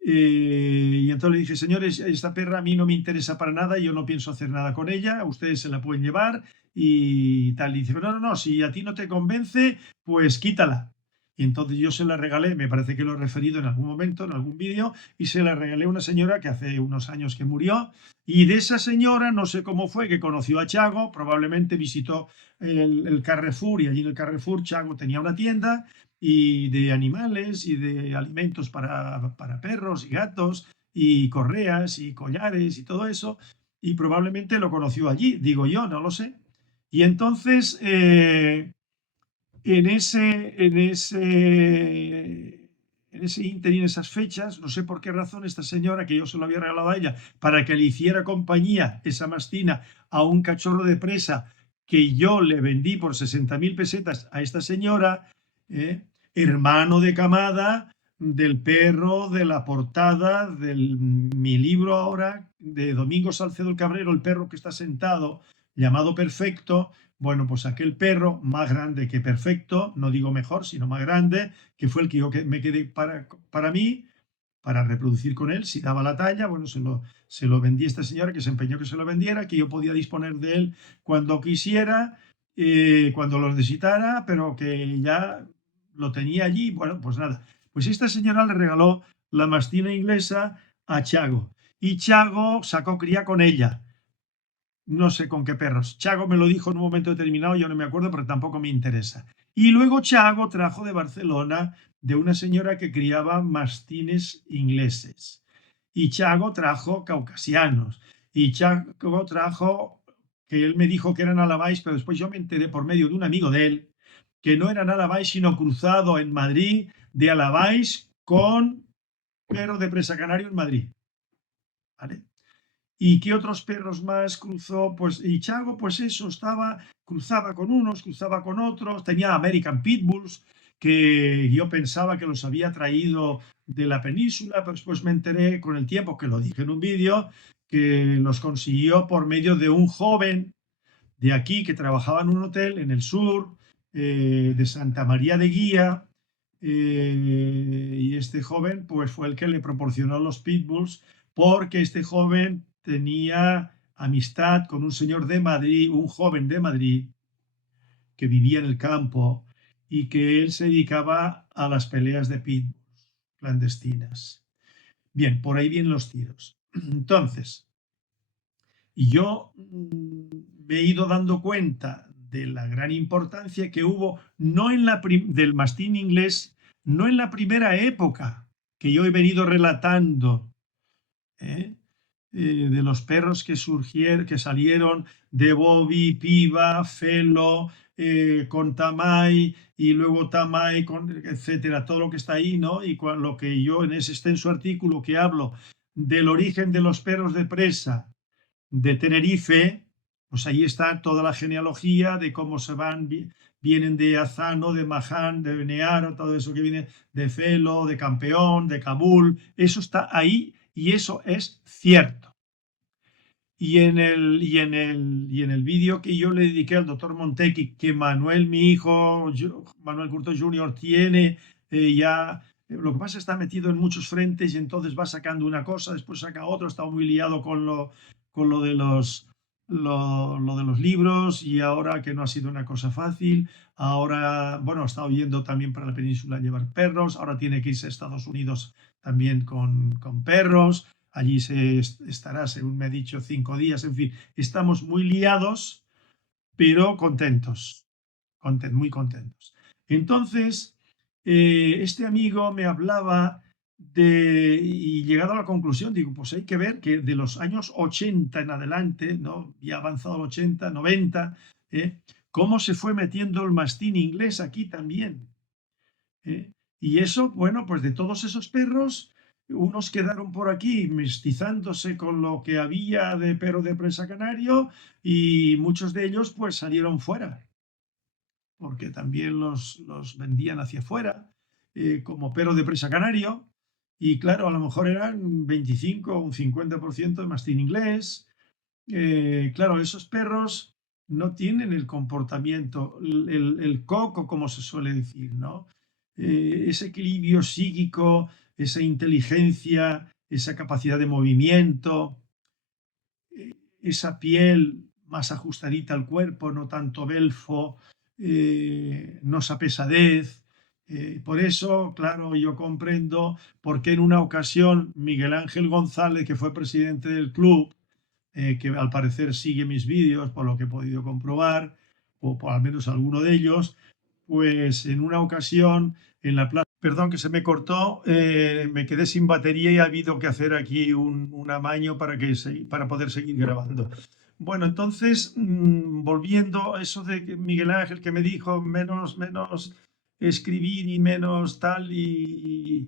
Y entonces le dije, señores, esta perra a mí no me interesa para nada, yo no pienso hacer nada con ella, ustedes se la pueden llevar y tal. Y dice, no, si a ti no te convence, pues quítala. Y entonces yo se la regalé, me parece que lo he referido en algún momento, en algún vídeo, y se la regalé a una señora que hace unos años que murió. Y de esa señora, no sé cómo fue, que conoció a Chago, probablemente visitó el Carrefour y allí en el Carrefour Chago tenía una tienda y de animales y de alimentos para perros y gatos y correas y collares y todo eso, y probablemente lo conoció allí, digo yo, no lo sé. Y entonces, en ese ínter y en esas fechas, no sé por qué razón, esta señora, que yo se lo había regalado a ella, para que le hiciera compañía, esa mastina, a un cachorro de presa que yo le vendí por 60.000 pesetas a esta señora, hermano de camada del perro de la portada de mi libro ahora, de Domingo Salcedo el Cabrero, el perro que está sentado, llamado Perfecto. Bueno, pues aquel perro más grande que Perfecto, no digo mejor, sino más grande, que fue el que yo me quedé para mí, para reproducir con él, si daba la talla, bueno, se lo vendí a esta señora, que se empeñó que se lo vendiera, que yo podía disponer de él cuando quisiera, cuando lo necesitara, pero que ya lo tenía allí. Bueno, pues nada, pues esta señora le regaló la mastina inglesa a Chago, y Chago sacó cría con ella. No sé con qué perros. Chago me lo dijo en un momento determinado, yo no me acuerdo, pero tampoco me interesa. Y luego Chago trajo de Barcelona de una señora que criaba mastines ingleses. Y Chago trajo caucasianos. Y Chago trajo, que él me dijo que eran alabáis, pero después yo me enteré por medio de un amigo de él, que no eran alabáis, sino cruzado en Madrid de alabáis con perro de presa canario en Madrid. ¿Vale? ¿Y qué otros perros más cruzó? Pues y Chago, pues eso, cruzaba con unos, cruzaba con otros, tenía American Pitbulls, que yo pensaba que los había traído de la península, pero después me enteré con el tiempo, que lo dije en un vídeo, que los consiguió por medio de un joven de aquí que trabajaba en un hotel en el sur, de Santa María de Guía, y este joven pues fue el que le proporcionó los pitbulls, porque este joven tenía amistad con un señor de Madrid, un joven de Madrid, que vivía en el campo y que él se dedicaba a las peleas de pitbulls clandestinas. Bien, por ahí vienen los tiros. Entonces, yo me he ido dando cuenta de la gran importancia que hubo no en del mastín inglés, no en la primera época que yo he venido relatando, ¿eh? De los perros que salieron de Bobby, Piva, Felo, con Tamay, y luego Tamay, etcétera, todo lo que está ahí, ¿no? Y lo que yo en ese extenso artículo que hablo del origen de los perros de presa de Tenerife, pues ahí está toda la genealogía de cómo vienen de Azano, de Mahán, de Benearo, todo eso que viene de Felo, de Campeón, de Kabul, eso está ahí y eso es cierto. Y en el vídeo que yo le dediqué al doctor Montequi, que Manuel, mi hijo, Manuel Curto Jr., tiene ya. Lo que pasa es que está metido en muchos frentes y entonces va sacando una cosa, después saca otra, está muy liado con lo de los libros, y ahora que no ha sido una cosa fácil, ahora, bueno, ha estado yendo también para la península a llevar perros, ahora tiene que irse a Estados Unidos también con perros, allí estará, según me ha dicho, 5 días, en fin, estamos muy liados, pero contentos, muy contentos. Entonces, este amigo me hablaba y llegado a la conclusión, digo, pues hay que ver que de los años 80 en adelante, ¿no? Ya avanzado al 80, 90, cómo se fue metiendo el mastín inglés aquí también. Y eso, bueno, pues de todos esos perros, Unos quedaron por aquí mestizándose con lo que había de perro de presa canario y muchos de ellos pues salieron fuera, porque también los vendían hacia afuera como perro de presa canario. Y claro, a lo mejor eran 25 o un 50% de mastín inglés. Claro, esos perros no tienen el comportamiento, el coco, como se suele decir, ¿no? Ese equilibrio psíquico, esa inteligencia, esa capacidad de movimiento, esa piel más ajustadita al cuerpo, no tanto belfo, no esa pesadez. Por eso, claro, yo comprendo por qué en una ocasión Miguel Ángel González, que fue presidente del club, que al parecer sigue mis vídeos, por lo que he podido comprobar, o por al menos alguno de ellos, pues en una ocasión en la plaza, perdón que se me cortó, me quedé sin batería y ha habido que hacer aquí un amaño para poder seguir grabando. Bueno, entonces, volviendo a eso de Miguel Ángel que me dijo menos escribir y menos tal y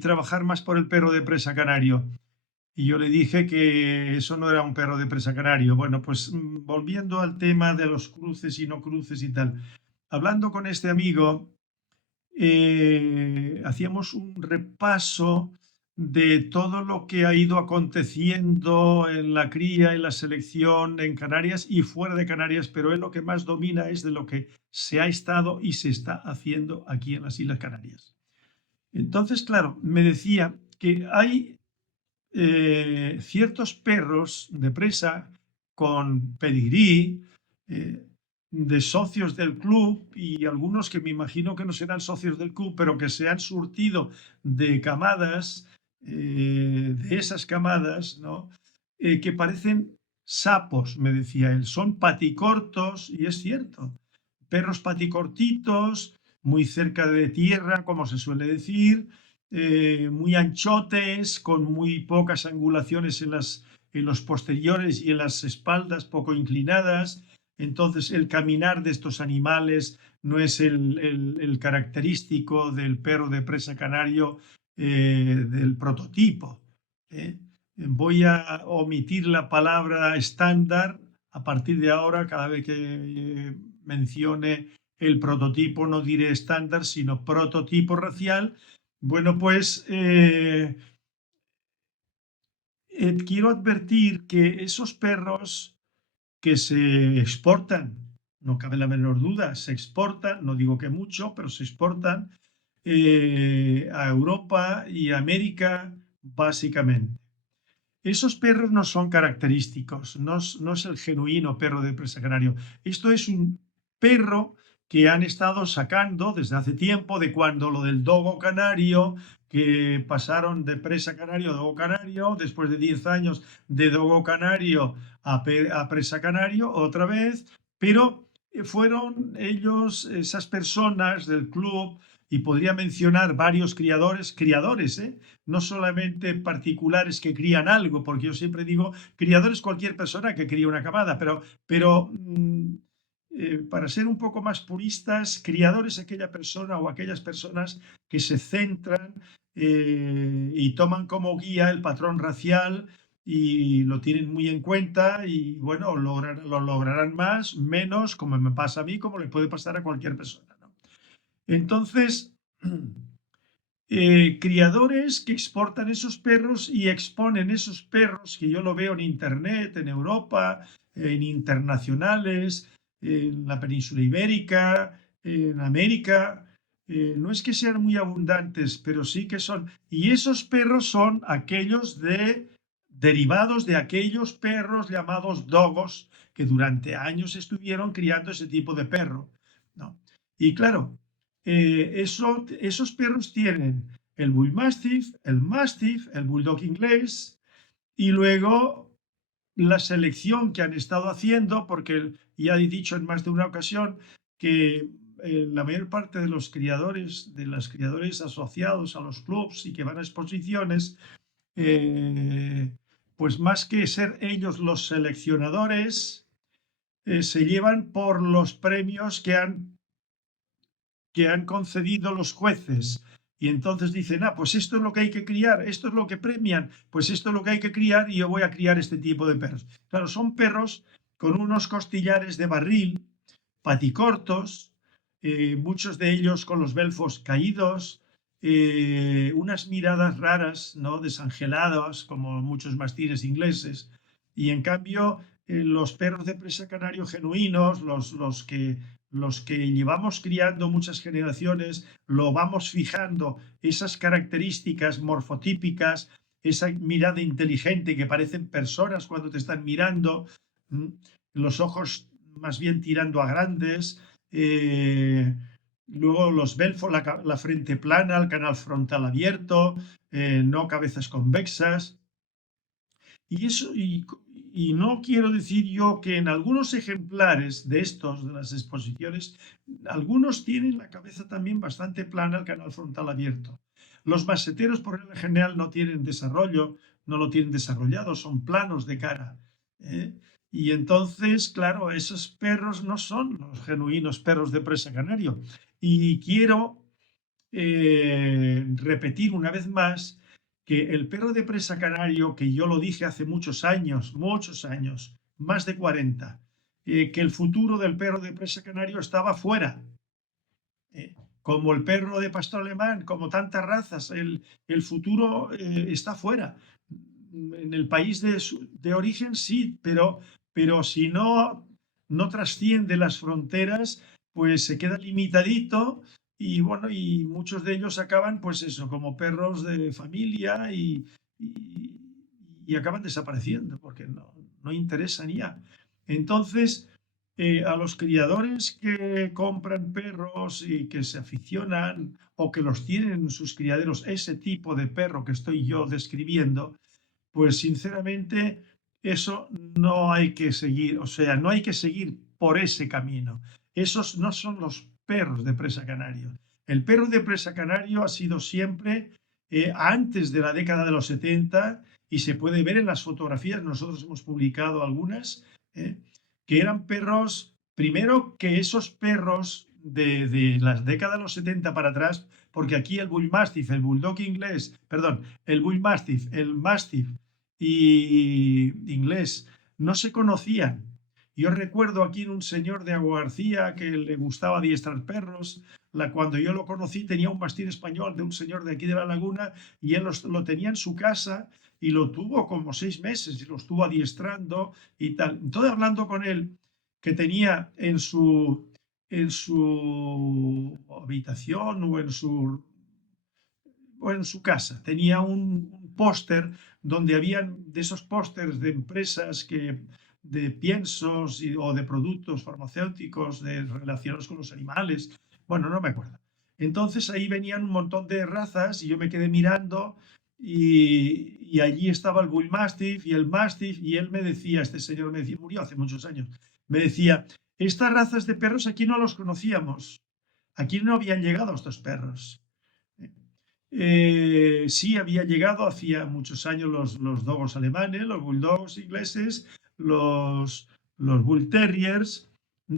trabajar más por el perro de presa canario. Y yo le dije que eso no era un perro de presa canario. Bueno, pues volviendo al tema de los cruces y no cruces y tal. Hablando con este amigo, hacíamos un repaso de todo lo que ha ido aconteciendo en la cría, en la selección en Canarias y fuera de Canarias, pero él lo que más domina es de lo que se ha estado y se está haciendo aquí en las Islas Canarias. Entonces, claro, me decía que hay ciertos perros de presa con pedigrí, de socios del club y algunos que me imagino que no serán socios del club, pero que se han surtido de camadas, de esas camadas, ¿no? Que parecen sapos, me decía él. Son paticortos, y es cierto. Perros paticortitos, muy cerca de tierra, como se suele decir, muy anchotes, con muy pocas angulaciones en los posteriores y en las espaldas, poco inclinadas. Entonces, el caminar de estos animales no es el característico del perro de presa canario del prototipo. ¿eh? Voy a omitir la palabra estándar a partir de ahora, cada vez que mencione el prototipo, no diré estándar, sino prototipo racial. Bueno, pues quiero advertir que esos perros que se exportan, no cabe la menor duda, se exportan, no digo que mucho, pero se exportan a Europa y América básicamente. Esos perros no son característicos, no es el genuino perro de presa canario. Esto es un perro que han estado sacando desde hace tiempo, de cuando lo del dogo canario, que pasaron de presa canario a dogo canario, después de 10 años de dogo canario a presa canario, otra vez, pero fueron ellos, esas personas del club, y podría mencionar varios criadores, no solamente particulares que crían algo, porque yo siempre digo, criadores cualquier persona que cría una camada, pero para ser un poco más puristas, criadores aquella persona o aquellas personas que se centran y toman como guía el patrón racial y lo tienen muy en cuenta y bueno, lo lograrán más, menos, como me pasa a mí, como le puede pasar a cualquier persona, ¿no? Entonces, criadores que exportan esos perros y exponen esos perros, que yo lo veo en Internet, en Europa, en internacionales, en la península ibérica, en América. No es que sean muy abundantes, pero sí que son. Y esos perros son aquellos derivados de aquellos perros llamados dogos, que durante años estuvieron criando ese tipo de perro, ¿no? Y claro, esos perros tienen el Bull Mastiff, el Mastiff, el Bulldog inglés y luego la selección que han estado haciendo, porque ya he dicho en más de una ocasión que la mayor parte de los criadores, de los criadores asociados a los clubs y que van a exposiciones, pues más que ser ellos los seleccionadores, se llevan por los premios que han concedido los jueces Y entonces dicen, pues esto es lo que hay que criar, esto es lo que premian, pues esto es lo que hay que criar y yo voy a criar este tipo de perros. Claro, son perros con unos costillares de barril, paticortos, muchos de ellos con los belfos caídos, unas miradas raras, ¿no? Desangeladas, como muchos mastines ingleses. Y en cambio, los perros de presa canario genuinos, los que llevamos criando muchas generaciones, lo vamos fijando, esas características morfotípicas, esa mirada inteligente que parecen personas cuando te están mirando, los ojos más bien tirando a grandes, luego los belfos, la frente plana, el canal frontal abierto, no cabezas convexas. Y eso, y no quiero decir yo que en algunos ejemplares de estos, de las exposiciones, algunos tienen la cabeza también bastante plana, el canal frontal abierto. Los maseteros, por regla general, no tienen desarrollo, no lo tienen desarrollado, son planos de cara. Y entonces, claro, esos perros no son los genuinos perros de presa canario. Y quiero repetir una vez más que el perro de presa canario, que yo lo dije hace muchos años, más de 40, que el futuro del perro de presa canario estaba fuera. Como el perro de pastor alemán, como tantas razas, el futuro está fuera. En el país de origen sí, pero si no trasciende las fronteras, pues se queda limitadito y bueno, y muchos de ellos acaban, pues eso, como perros de familia y acaban desapareciendo porque no interesan ya. Entonces, a los criadores que compran perros y que se aficionan o que los tienen en sus criaderos, ese tipo de perro que estoy yo describiendo, pues sinceramente eso no hay que seguir, o sea, no hay que seguir por ese camino. Esos no son los perros de presa canario. El perro de presa canario ha sido siempre antes de la década de los 70 y se puede ver en las fotografías, nosotros hemos publicado algunas, que eran perros, primero que esos perros de las décadas de los 70 para atrás, porque aquí el Bull Mastiff, el Bulldog inglés, perdón, el Bull Mastiff, el Mastiff y inglés no se conocían. Yo recuerdo aquí en un señor de Agua García que le gustaba adiestrar perros. Cuando yo lo conocí tenía un mastín español de un señor de aquí de la Laguna y él lo tenía en su casa y lo tuvo como 6 meses y lo estuvo adiestrando y tal. Entonces hablando con él, que tenía en su habitación o en su casa, tenía un póster donde habían de esos pósters de empresas de piensos o de productos farmacéuticos relacionados con los animales. Bueno, no me acuerdo. Entonces ahí venían un montón de razas y yo me quedé mirando y allí estaba el Bull Mastiff y el Mastiff y él me decía, este señor me decía, murió hace muchos años, me decía, estas razas de perros aquí no los conocíamos, aquí no habían llegado estos perros. Sí había llegado hacía muchos años los dogos alemanes, los bulldogs ingleses, los bull terriers,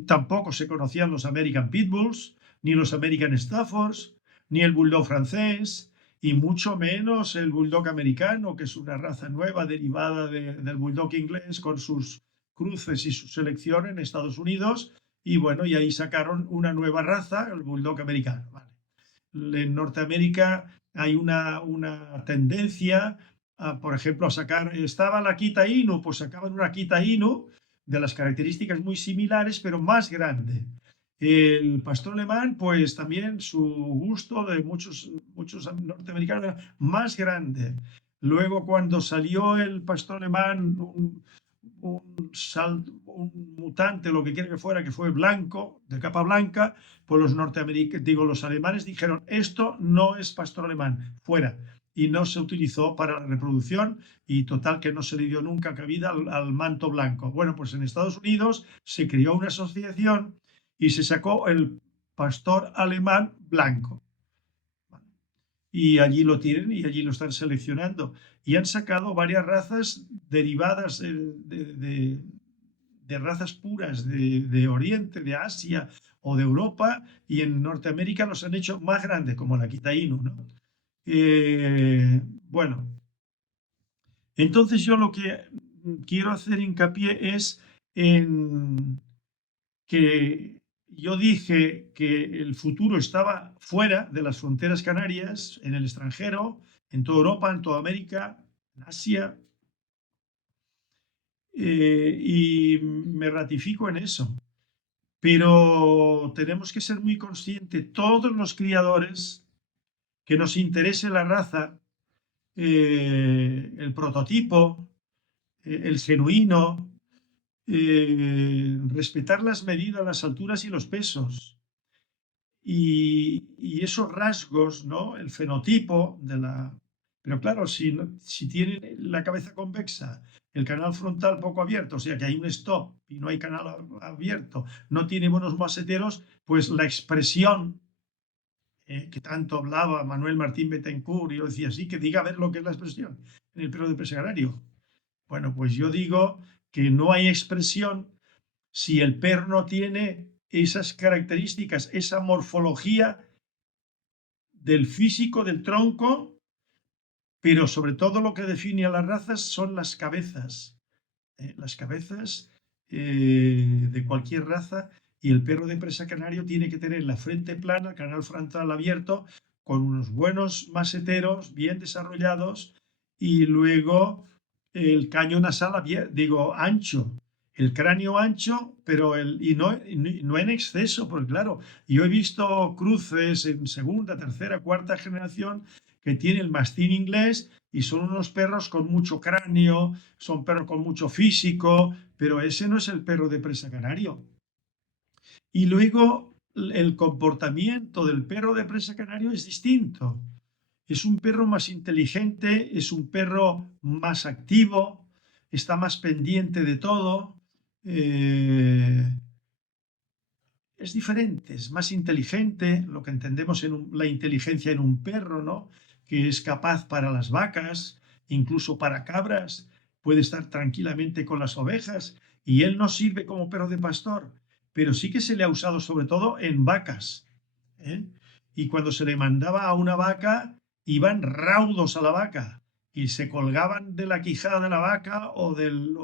tampoco se conocían los American Pitbulls, ni los American Staffords, ni el bulldog francés, y mucho menos el bulldog americano, que es una raza nueva derivada del bulldog inglés con sus cruces y su selección en Estados Unidos, y bueno, y ahí sacaron una nueva raza, el bulldog americano. Vale. En Norteamérica hay una tendencia, por ejemplo, a sacar, estaba la Akita Inu, pues sacaban una Akita Inu de las características muy similares, pero más grande. El pastor alemán, pues también su gusto de muchos norteamericanos, más grande. Luego, cuando salió el pastor alemán, un mutante, lo que quiera que fuera, que fue blanco, de capa blanca, pues los alemanes dijeron, esto no es pastor alemán, fuera. Y no se utilizó para la reproducción y total que no se le dio nunca cabida al manto blanco. Bueno, pues en Estados Unidos se creó una asociación y se sacó el pastor alemán blanco. Y allí lo tienen y allí lo están seleccionando. Y han sacado varias razas derivadas de razas puras de Oriente, de Asia o de Europa, y en Norteamérica los han hecho más grandes, como el Akita Inu, ¿no? Bueno, entonces yo lo que quiero hacer hincapié es en que yo dije que el futuro estaba fuera de las fronteras canarias, en el extranjero, en toda Europa, en toda América, en Asia, y me ratifico en eso. Pero tenemos que ser muy conscientes, todos los criadores, que nos interese la raza, el prototipo, el genuino, respetar las medidas, las alturas y los pesos. Y esos rasgos, ¿no? El fenotipo de la... Pero claro, si tiene la cabeza convexa, el canal frontal poco abierto, o sea que hay un stop y no hay canal abierto, no tiene buenos maseteros, pues la expresión que tanto hablaba Manuel Martín Betancourt, y yo decía, sí, que diga a ver lo que es la expresión en el perro de presa canario. Bueno, pues yo digo que no hay expresión si el perro no tiene esas características, esa morfología del físico, del tronco, pero sobre todo lo que define a las razas son las cabezas. Las cabezas de cualquier raza, y el perro de presa canario tiene que tener la frente plana, canal frontal abierto, con unos buenos maseteros bien desarrollados, y luego el caño nasal ancho, el cráneo ancho, pero no en exceso, porque claro, yo he visto cruces en segunda, tercera, cuarta generación que tiene el mastín inglés y son unos perros con mucho cráneo, son perros con mucho físico, pero ese no es el perro de presa canario. Y luego el comportamiento del perro de presa canario es distinto. Es un perro más inteligente, es un perro más activo, está más pendiente de todo. Es diferente, es más inteligente, lo que entendemos en la inteligencia en un perro, ¿no? Que es capaz para las vacas, incluso para cabras, puede estar tranquilamente con las ovejas, y él no sirve como perro de pastor, pero sí que se le ha usado sobre todo en vacas, ¿eh? Y cuando se le mandaba a una vaca, iban raudos a la vaca y se colgaban de la quijada de la vaca o del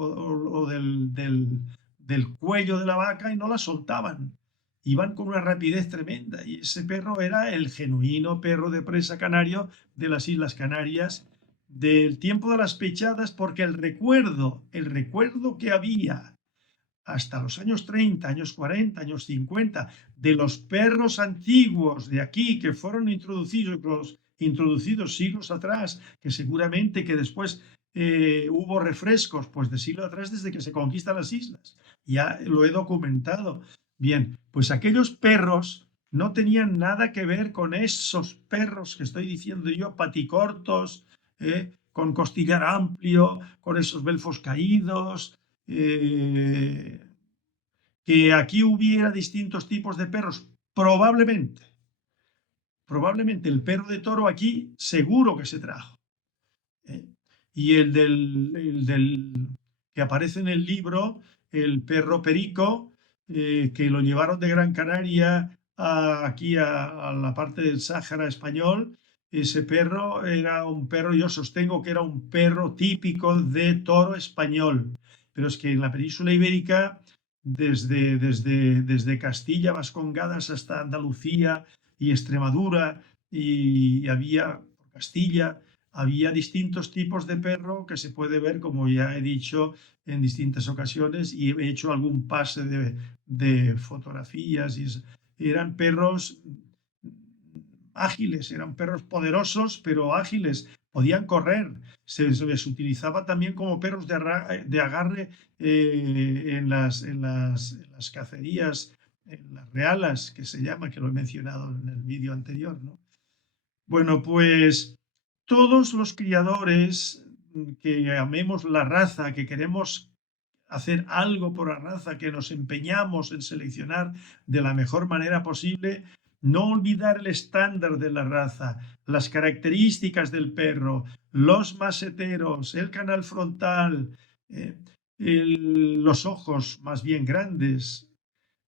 cuello de la vaca y no la soltaban. Iban con una rapidez tremenda, y ese perro era el genuino perro de presa canario de las Islas Canarias del tiempo de las pechadas, porque el recuerdo que había hasta los años 30, años 40, años 50, de los perros antiguos de aquí que fueron introducidos siglos atrás, que seguramente que después hubo refrescos, pues de siglos atrás, desde que se conquistan las islas. Ya lo he documentado. Bien, pues aquellos perros no tenían nada que ver con esos perros que estoy diciendo yo, paticortos, con costillar amplio, con esos belfos caídos. Que aquí hubiera distintos tipos de perros, probablemente el perro de toro aquí seguro que se trajo. Y que aparece en el libro, el perro perico, que lo llevaron de Gran Canaria aquí a la parte del Sáhara español. Ese perro era un perro, yo sostengo que era un perro típico de toro español, pero es que en la península ibérica, desde Castilla, Vascongadas hasta Andalucía y Extremadura, y había Castilla, había distintos tipos de perro que se puede ver, como ya he dicho en distintas ocasiones, y he hecho algún pase de fotografías. Eran perros ágiles, eran perros poderosos, pero ágiles, podían correr. Se les utilizaba también como perros de agarre en las cacerías, en las realas, que se llama, que lo he mencionado en el vídeo anterior, ¿no? Bueno, pues todos los criadores que amemos la raza, que queremos hacer algo por la raza, que nos empeñamos en seleccionar de la mejor manera posible, no olvidar el estándar de la raza, las características del perro, los maseteros, el canal frontal, los ojos más bien grandes,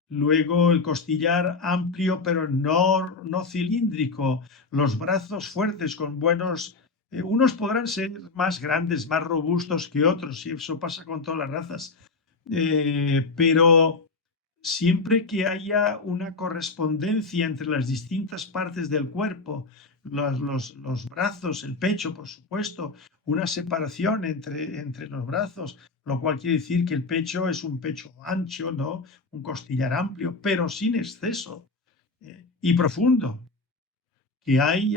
Luego el costillar amplio pero no cilíndrico, los brazos fuertes con buenos... unos podrán ser más grandes, más robustos que otros, y eso pasa con todas las razas. Pero siempre que haya una correspondencia entre las distintas partes del cuerpo, los brazos, el pecho, por supuesto, una separación entre los brazos, lo cual quiere decir que el pecho es un pecho ancho, ¿no? Un costillar amplio, pero sin exceso y profundo. Que hay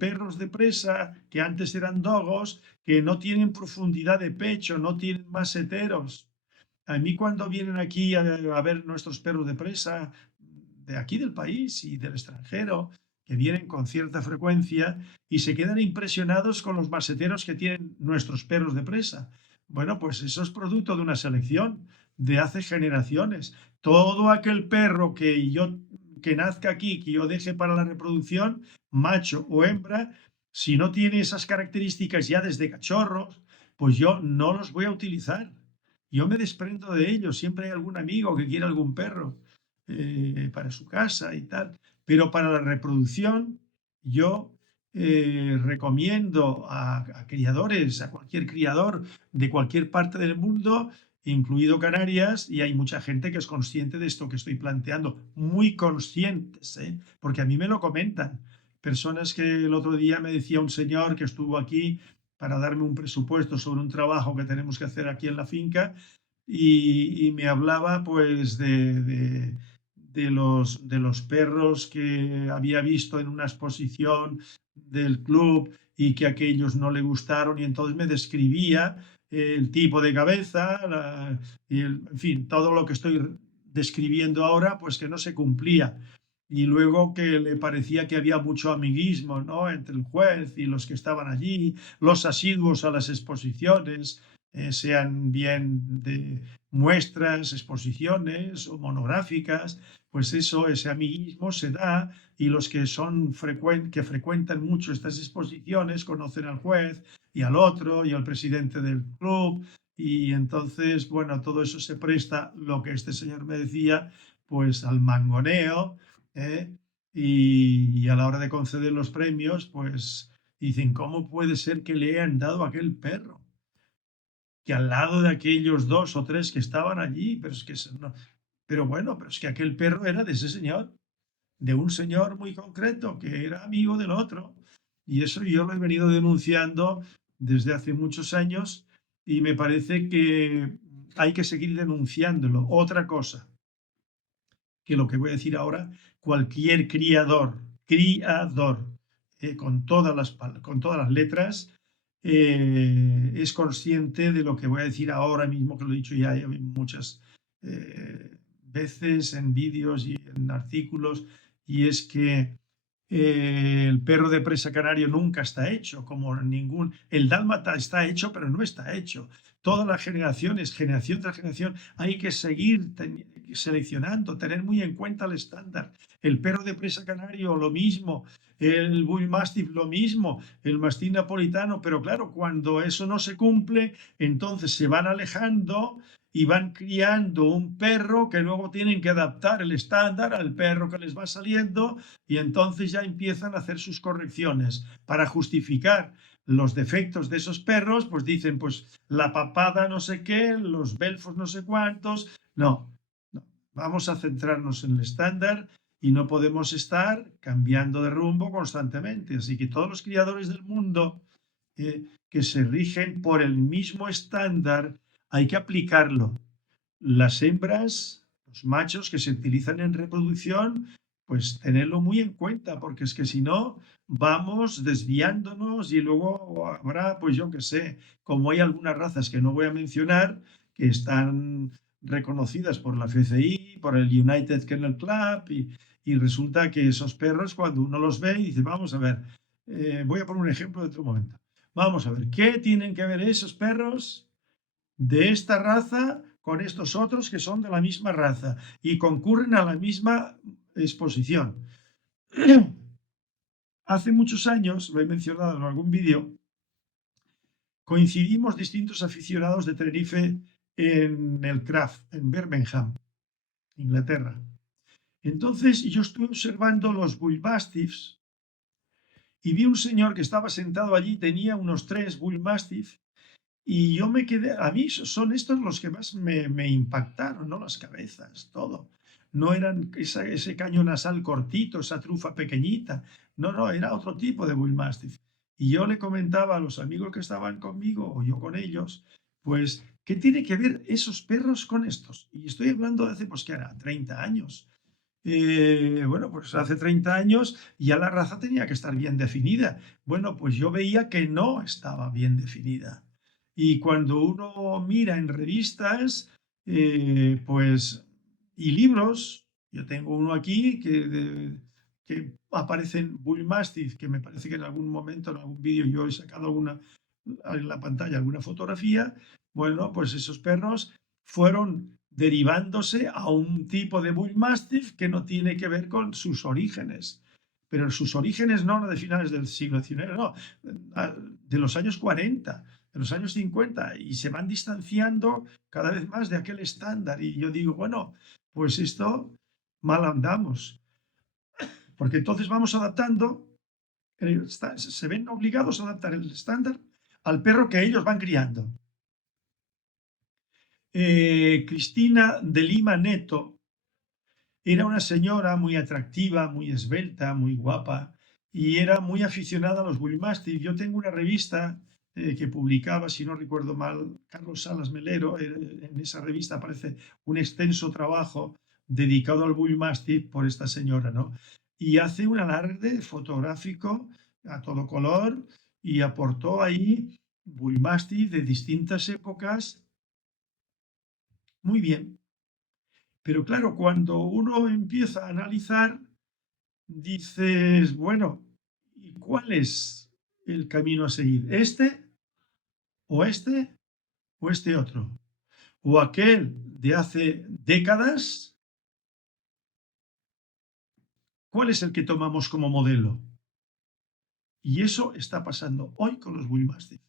perros de presa que antes eran dogos, que no tienen profundidad de pecho, no tienen maseteros. A mí cuando vienen aquí a ver nuestros perros de presa, de aquí del país y del extranjero, que vienen con cierta frecuencia y se quedan impresionados con los maseteros que tienen nuestros perros de presa. Bueno, pues eso es producto de una selección de hace generaciones. Todo aquel perro que nazca aquí, que yo deje para la reproducción, macho o hembra, si no tiene esas características ya desde cachorros, pues yo no los voy a utilizar. Yo me desprendo de ellos. Siempre hay algún amigo que quiere algún perro para su casa y tal. Pero para la reproducción, yo recomiendo a criadores, a cualquier criador de cualquier parte del mundo, incluido Canarias, y hay mucha gente que es consciente de esto que estoy planteando, muy conscientes, porque a mí me lo comentan. Personas que el otro día me decía un señor que estuvo aquí para darme un presupuesto sobre un trabajo que tenemos que hacer aquí en la finca y me hablaba pues de los perros que había visto en una exposición del club y que aquellos no le gustaron y entonces me describía el tipo de cabeza, en fin, todo lo que estoy describiendo ahora, pues que no se cumplía. Y luego que le parecía que había mucho amiguismo, ¿no? Entre el juez y los que estaban allí, los asiduos a las exposiciones, sean bien de muestras, exposiciones o monográficas, pues eso, ese amiguismo se da y los que que frecuentan mucho estas exposiciones conocen al juez y al otro y al presidente del club y entonces, bueno, todo eso se presta, lo que este señor me decía, pues al mangoneo, ¿eh? Y a la hora de conceder los premios, pues dicen, ¿cómo puede ser que le hayan dado a aquel perro? Que al lado de aquellos dos o tres que estaban allí, pero es que no, pero bueno, pero es que aquel perro era de ese señor, de un señor muy concreto que era amigo del otro. Y eso yo lo he venido denunciando desde hace muchos años y me parece que hay que seguir denunciándolo. Otra cosa, que lo que voy a decir ahora, cualquier criador, con todas las letras, es consciente de lo que voy a decir ahora mismo, que lo he dicho ya muchas veces en vídeos y en artículos, y es que el perro de presa canario nunca está hecho, como ningún... El dálmata está hecho, pero no está hecho. Todas las generaciones, generación tras generación, hay que seguir seleccionando, tener muy en cuenta el estándar. El perro de presa canario, lo mismo. El Bull Mastiff, lo mismo. El mastín napolitano, pero claro, cuando eso no se cumple, entonces se van alejando y van criando un perro que luego tienen que adaptar el estándar al perro que les va saliendo y entonces ya empiezan a hacer sus correcciones para justificar los defectos de esos perros, pues dicen, pues la papada no sé qué, los belfos no sé cuántos. No, no. Vamos a centrarnos en el estándar y no podemos estar cambiando de rumbo constantemente. Así que todos los criadores del mundo que se rigen por el mismo estándar, hay que aplicarlo. Las hembras, los machos que se utilizan en reproducción, pues tenerlo muy en cuenta, porque es que si no, vamos desviándonos y luego habrá, pues yo qué sé, como hay algunas razas que no voy a mencionar, que están reconocidas por la FCI, por el United Kennel Club, y resulta que esos perros, cuando uno los ve y dice, vamos a ver, voy a poner un ejemplo de otro momento. Vamos a ver, ¿qué tienen que ver esos perros de esta raza con estos otros que son de la misma raza y concurren a la misma exposición? Hace muchos años, lo he mencionado en algún vídeo, coincidimos distintos aficionados de Tenerife en el Craft, en Birmingham. Inglaterra. Entonces yo estuve observando los Bull Mastiffs y vi un señor que estaba sentado allí, tenía unos 3 Bull Mastiff, y yo me quedé, a mí son estos los que más me impactaron, ¿no? Las cabezas, todo. No eran ese caño nasal cortito, esa trufa pequeñita. No, no, era otro tipo de Bull Mastiff. Y yo le comentaba a los amigos que estaban conmigo, o yo con ellos, pues, ¿qué tiene que ver esos perros con estos? Y estoy hablando de hace, pues, ¿qué hará? 30 años. Bueno, pues hace 30 años ya la raza tenía que estar bien definida. Bueno, pues yo veía que no estaba bien definida. Y cuando uno mira en revistas, pues, y libros, yo tengo uno aquí que aparecen Bull Mastiff, que me parece que en algún momento, en algún vídeo, yo he sacado en la pantalla alguna fotografía. Bueno, pues esos perros fueron derivándose a un tipo de Bull Mastiff que no tiene que ver con sus orígenes. Pero sus orígenes no de finales del siglo XIX, no, de los años 40, de los años 50, y se van distanciando cada vez más de aquel estándar. Y yo digo, bueno, pues esto mal andamos, porque entonces vamos adaptando, se ven obligados a adaptar el estándar al perro que ellos van criando. Cristina de Lima Neto era una señora muy atractiva, muy esbelta, muy guapa, y era muy aficionada a los Bull Mastiff. Yo tengo una revista que publicaba, si no recuerdo mal, Carlos Salas Melero. En esa revista aparece un extenso trabajo dedicado al Bull Mastiff por esta señora, ¿no? Y hace un alarde fotográfico a todo color y aportó ahí Bull Mastiff de distintas épocas. Muy bien. Pero claro, cuando uno empieza a analizar, dices, bueno, ¿y cuál es el camino a seguir? ¿Este o este o este otro? ¿O aquel de hace décadas? ¿Cuál es el que tomamos como modelo? Y eso está pasando hoy con los Bull Mastiff.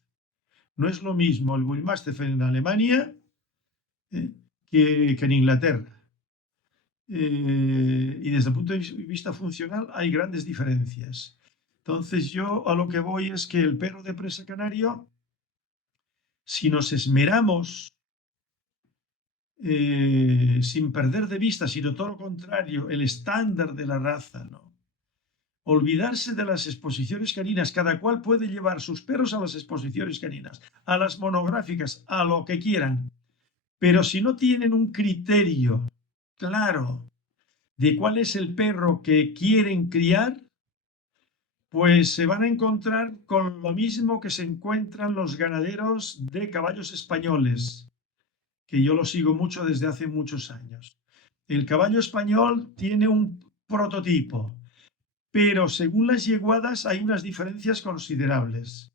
No es lo mismo el Bull Mastiff en Alemania que en Inglaterra. Y desde el punto de vista funcional hay grandes diferencias. Entonces yo a lo que voy es que el perro de presa canario, si nos esmeramos sin perder de vista, sino todo lo contrario, el estándar de la raza, ¿no? Olvidarse de las exposiciones caninas, cada cual puede llevar sus perros a las exposiciones caninas, a las monográficas, a lo que quieran, pero si no tienen un criterio claro de cuál es el perro que quieren criar, pues se van a encontrar con lo mismo que se encuentran los ganaderos de caballos españoles, que yo lo sigo mucho desde hace muchos años. El caballo español tiene un prototipo, pero según las yeguadas hay unas diferencias considerables.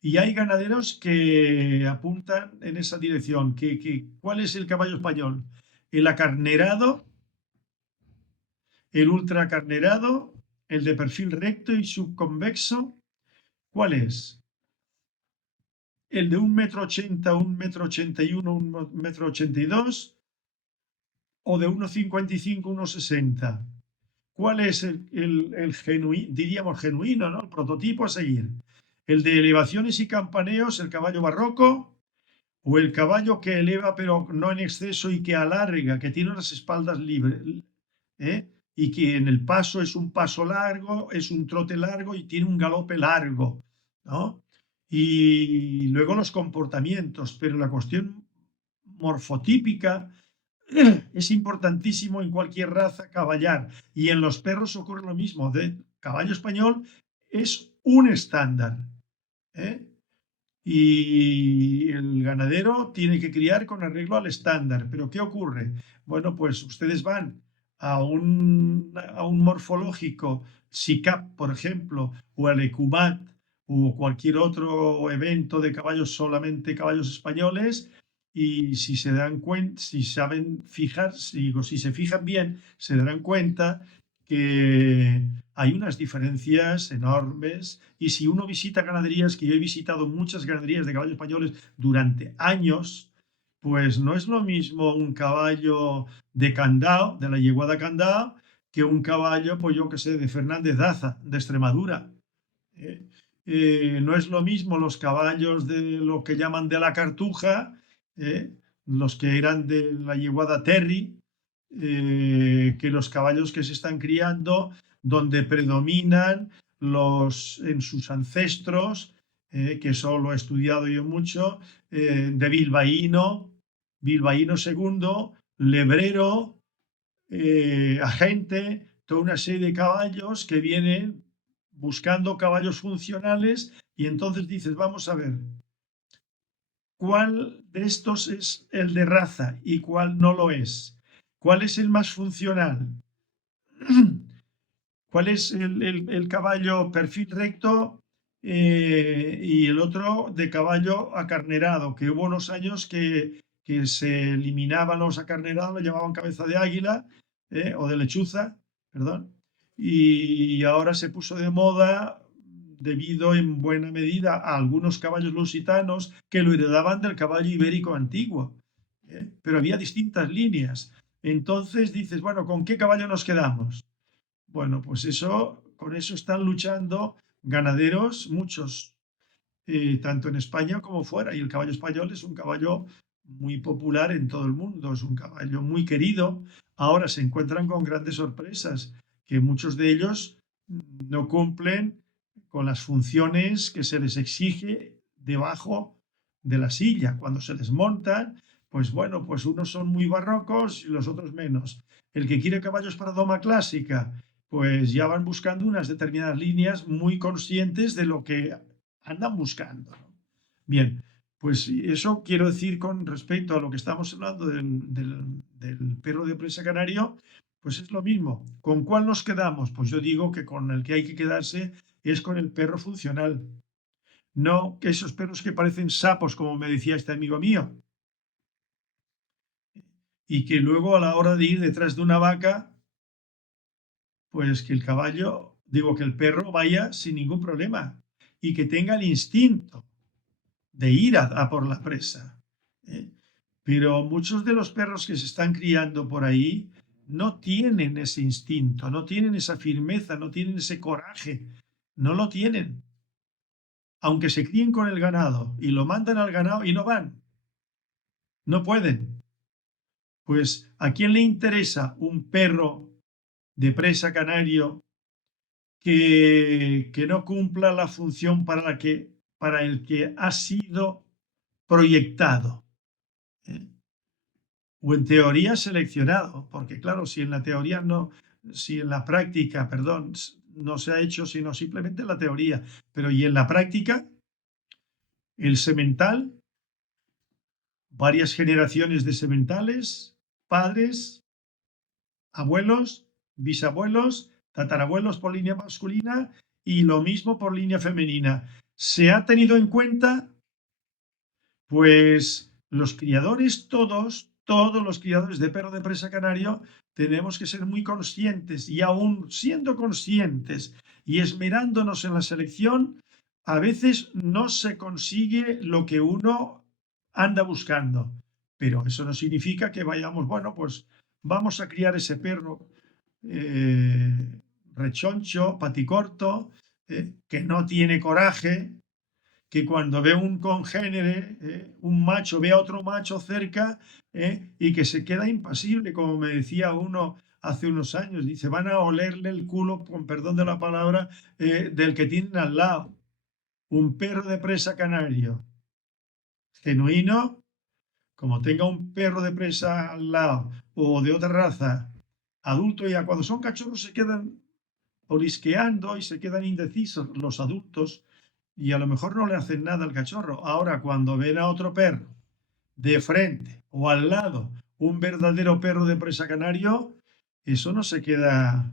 Y hay ganaderos que apuntan en esa dirección. ¿Cuál es el caballo español? El acarnerado, el ultracarnerado, el de perfil recto y subconvexo. ¿Cuál es? El de 1,80 m, 1,81 m, 1,82 m, o de 1,55 m, 1,60 m. ¿Cuál es el genuino, diríamos genuino, ¿no? El prototipo a seguir? ¿El de elevaciones y campaneos, el caballo barroco? ¿O el caballo que eleva pero no en exceso y que alarga, que tiene las espaldas libres? Y que en el paso es un paso largo, es un trote largo y tiene un galope largo, ¿no? Y luego los comportamientos, pero la cuestión morfotípica es importantísimo en cualquier raza caballar, y en los perros ocurre lo mismo. De caballo español es un estándar, ¿eh? Y el ganadero tiene que criar con arreglo al estándar. ¿Pero qué ocurre? Bueno, pues ustedes van a un morfológico, SICAP, por ejemplo, o al ECUMAT, o cualquier otro evento de caballos, solamente caballos españoles, y si se dan cuenta, si saben fijar, si se fijan bien, se darán cuenta que hay unas diferencias enormes. Y si uno visita ganaderías, que yo he visitado muchas ganaderías de caballos españoles durante años, Pues no es lo mismo un caballo de Candao, de la yeguada Candao, que un caballo, pues yo que sé, de Fernández Daza, de Extremadura. ¿Eh? No es lo mismo los caballos de lo que llaman de la Cartuja, ¿eh? Los que eran de la yeguada Terry, que los caballos que se están criando, donde predominan en sus ancestros, que eso lo he estudiado yo mucho, de Bilbaíno segundo, Lebrero, Agente, toda una serie de caballos que vienen buscando caballos funcionales y entonces dices, vamos a ver, ¿cuál de estos es el de raza y cuál no lo es? ¿Cuál es el más funcional? ¿Cuál es el caballo perfil recto y el otro de caballo acarnerado? Que hubo unos años que se eliminaban los acarnerados, lo llamaban cabeza de águila o de lechuza, perdón, y ahora se puso de moda debido en buena medida a algunos caballos lusitanos que lo heredaban del caballo ibérico antiguo, pero había distintas líneas. Entonces dices, bueno, ¿con qué caballo nos quedamos? Bueno, pues eso, con eso están luchando ganaderos, muchos, tanto en España como fuera. Y el caballo español es un caballo muy popular en todo el mundo, es un caballo muy querido. Ahora se encuentran con grandes sorpresas, que muchos de ellos no cumplen con las funciones que se les exige debajo de la silla. Cuando se les montan, pues bueno, pues unos son muy barrocos y los otros menos. El que quiere caballos para doma clásica, pues ya van buscando unas determinadas líneas muy conscientes de lo que andan buscando, ¿no? Bien, pues eso quiero decir con respecto a lo que estamos hablando del perro de presa canario, pues es lo mismo. ¿Con cuál nos quedamos? Pues yo digo que con el que hay que quedarse es con el perro funcional. No que esos perros que parecen sapos, como me decía este amigo mío, y que luego a la hora de ir detrás de una vaca, pues que el caballo, digo que el perro vaya sin ningún problema y que tenga el instinto de ir a por la presa. ¿Eh? Pero muchos de los perros que se están criando por ahí no tienen ese instinto, no tienen esa firmeza, no tienen ese coraje, no lo tienen. Aunque se críen con el ganado y lo mandan al ganado y no van, no pueden. Pues ¿a quién le interesa un perro de presa canario que no cumpla la función para el que ha sido proyectado? ¿Eh? O en teoría seleccionado, porque claro, si en la teoría no, si en la práctica, perdón, no se ha hecho sino simplemente la teoría, pero y en la práctica, el semental, varias generaciones de sementales, padres, abuelos, bisabuelos, tatarabuelos por línea masculina y lo mismo por línea femenina. ¿Se ha tenido en cuenta? Pues los criadores todos los criadores de perro de presa canario, tenemos que ser muy conscientes y aún siendo conscientes y esmerándonos en la selección, a veces no se consigue lo que uno anda buscando. Pero eso no significa que vayamos, bueno, pues vamos a criar ese perro rechoncho, paticorto, que no tiene coraje, que cuando ve un congénere, un macho, ve a otro macho cerca y que se queda impasible, como me decía uno hace unos años, dice, van a olerle el culo, con perdón de la palabra, del que tienen al lado. Un perro de presa canario genuino, como tenga un perro de presa al lado o de otra raza, adulto ya, cuando son cachorros se quedan olisqueando y se quedan indecisos los adultos y a lo mejor no le hacen nada al cachorro. Ahora, cuando ven a otro perro de frente o al lado, un verdadero perro de presa canario, eso no se queda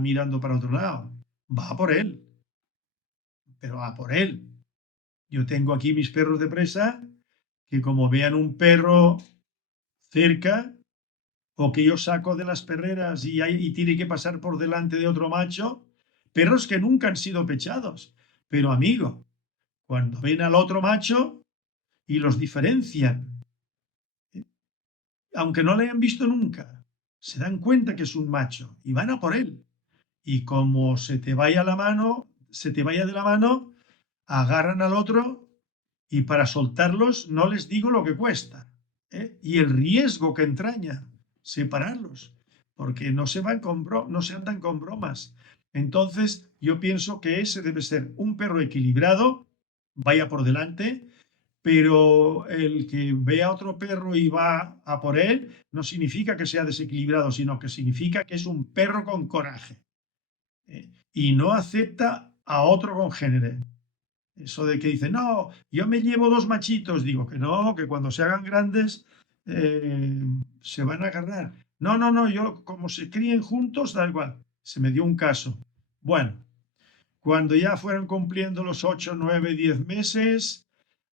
mirando para otro lado. Va a por él, pero va a por él. Yo tengo aquí mis perros de presa que como vean un perro cerca o que yo saco de las perreras y tiene que pasar por delante de otro macho, perros que nunca han sido pechados. Pero amigo, cuando ven al otro macho y los diferencian. Aunque no le hayan visto nunca, se dan cuenta que es un macho y van a por él. Y como se te vaya de la mano, agarran al otro y para soltarlos no les digo lo que cuesta, ¿eh? Y el riesgo que entraña separarlos, porque no se andan con bromas. Entonces, yo pienso que ese debe ser un perro equilibrado, vaya por delante, pero el que ve a otro perro y va a por él no significa que sea desequilibrado, sino que significa que es un perro con coraje, y no acepta a otro congénere. Eso de que dice, no, yo me llevo dos machitos, digo que no, que cuando se hagan grandes se van a agarrar. No, no, no, yo como se críen juntos, da igual. Se me dio un caso. Bueno, cuando ya fueron cumpliendo los 8, 9, 10 meses,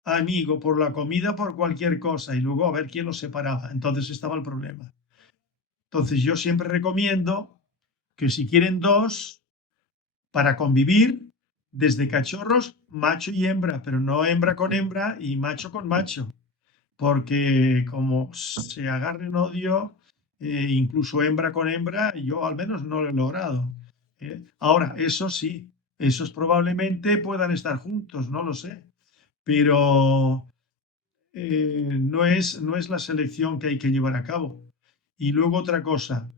amigo, por la comida, por cualquier cosa, y luego a ver quién los separaba. Entonces estaba el problema. Entonces yo siempre recomiendo que si quieren dos, para convivir, desde cachorros, macho y hembra, pero no hembra con hembra y macho con macho, porque como se agarren odio, incluso hembra con hembra, yo al menos no lo he logrado. Ahora, eso sí, esos probablemente puedan estar juntos, no lo sé, pero no es la selección que hay que llevar a cabo. Y luego otra cosa,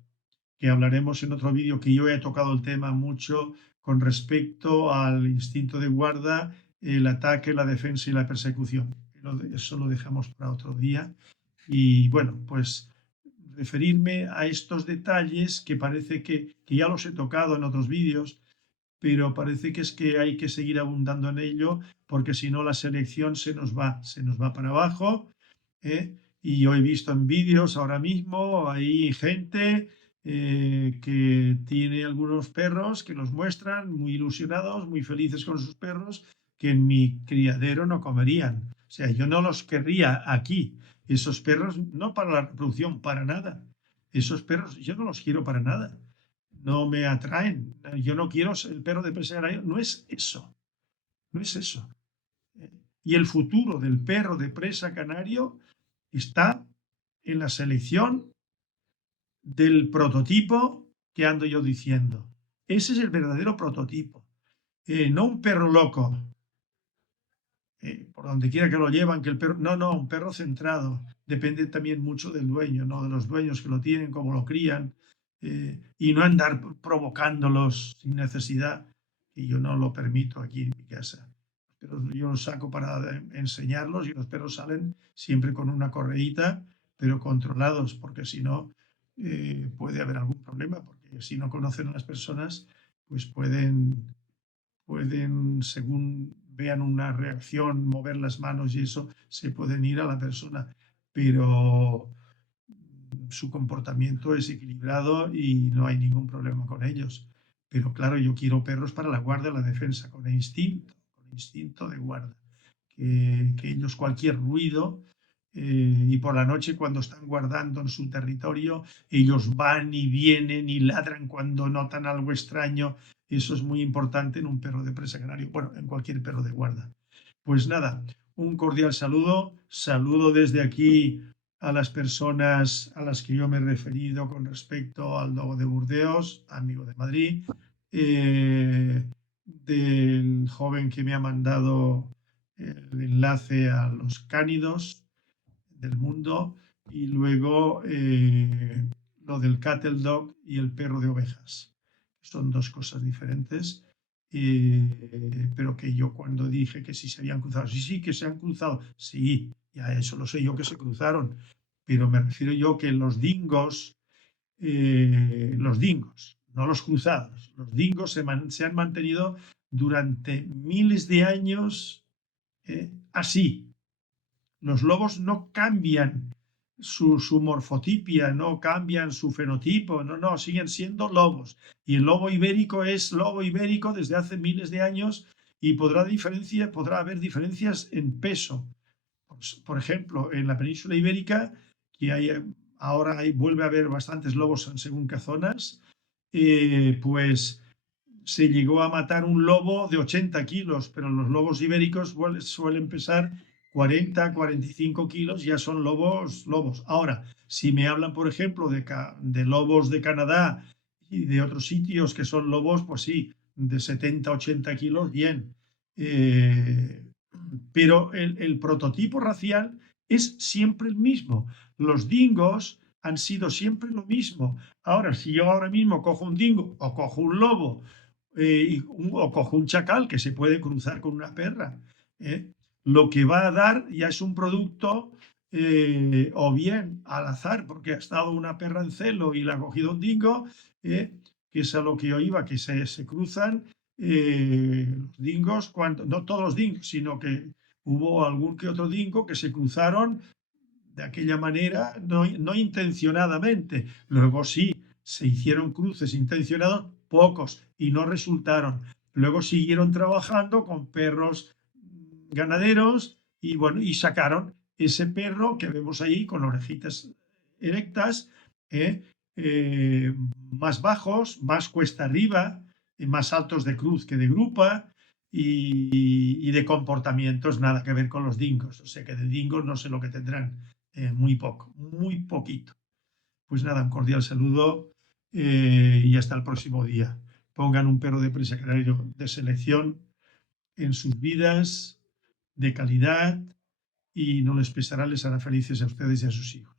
que hablaremos en otro vídeo, que yo he tocado el tema mucho con respecto al instinto de guarda, el ataque, la defensa y la persecución. Eso lo dejamos para otro día. Y bueno, pues referirme a estos detalles que parece que ya los he tocado en otros vídeos, pero parece que es que hay que seguir abundando en ello, porque si no la selección se nos va para abajo, ¿eh? Y yo he visto en vídeos ahora mismo, hay gente que tiene algunos perros que los muestran muy ilusionados, muy felices con sus perros, que en mi criadero no comerían. O sea, yo no los querría aquí. Esos perros, no para la reproducción, para nada. Esos perros yo no los quiero para nada. No me atraen. Yo no quiero ser el perro de presa canario. No es eso. No es eso. Y el futuro del perro de presa canario está en la selección del prototipo que ando yo diciendo. Ese es el verdadero prototipo. No un perro loco, por donde quiera que lo llevan, que el perro. No, no, un perro centrado. Depende también mucho del dueño, ¿no? De los dueños que lo tienen, cómo lo crían, y no andar provocándolos sin necesidad, y yo no lo permito aquí en mi casa. Pero yo los saco para enseñarlos y los perros salen siempre con una correíta, pero controlados, porque si no puede haber algún problema, porque si no conocen a las personas, pues pueden, según vean una reacción, mover las manos y eso, se pueden ir a la persona, pero su comportamiento es equilibrado y no hay ningún problema con ellos. Pero claro, yo quiero perros para la guarda y la defensa, con instinto de guarda. Que ellos cualquier ruido, y por la noche cuando están guardando en su territorio, ellos van y vienen y ladran cuando notan algo extraño. Eso es muy importante en un perro de presa canario, bueno, en cualquier perro de guarda. Pues nada, un cordial saludo desde aquí a las personas a las que yo me he referido con respecto al dogo de Burdeos, amigo de Madrid, del joven que me ha mandado el enlace a los cánidos del mundo, y luego lo del cattle dog y el perro de ovejas. Son dos cosas diferentes, pero que yo cuando dije que sí se habían cruzado, sí, que se han cruzado, sí, ya eso lo sé yo que se cruzaron, pero me refiero yo que los dingos, no los cruzados, los dingos se han mantenido durante miles de años así. Los lobos no cambian su morfotipia, no cambian su fenotipo, no, siguen siendo lobos. Y el lobo ibérico es lobo ibérico desde hace miles de años, y podrá haber diferencias en peso. Por ejemplo, en la península ibérica, que vuelve a haber bastantes lobos en según qué zonas, pues se llegó a matar un lobo de 80 kilos, pero los lobos ibéricos suelen pesar 40, 45 kilos ya son lobos, lobos. Ahora, si me hablan, por ejemplo, de lobos de Canadá y de otros sitios que son lobos, pues sí, de 70, 80 kilos, bien. Pero el prototipo racial es siempre el mismo. Los dingos han sido siempre lo mismo. Ahora, si yo ahora mismo cojo un dingo o cojo un lobo o cojo un chacal que se puede cruzar con una perra, lo que va a dar ya es un producto o bien al azar, porque ha estado una perra en celo y la ha cogido un dingo, que es a lo que yo iba, que se cruzan los dingos, no todos los dingos, sino que hubo algún que otro dingo que se cruzaron de aquella manera, no intencionadamente. Luego sí, se hicieron cruces intencionados, pocos, y no resultaron. Luego siguieron trabajando con perros ganaderos y bueno, y sacaron ese perro que vemos ahí con orejitas erectas, eh, más bajos, más cuesta arriba, más altos de cruz que de grupa y de comportamientos nada que ver con los dingos. O sea que de dingos no sé lo que tendrán, muy poco, muy poquito. Pues nada, un cordial saludo y hasta el próximo día. Pongan un perro de presa canario de selección en sus vidas, de calidad, y no les pesará, les hará felices a ustedes y a sus hijos.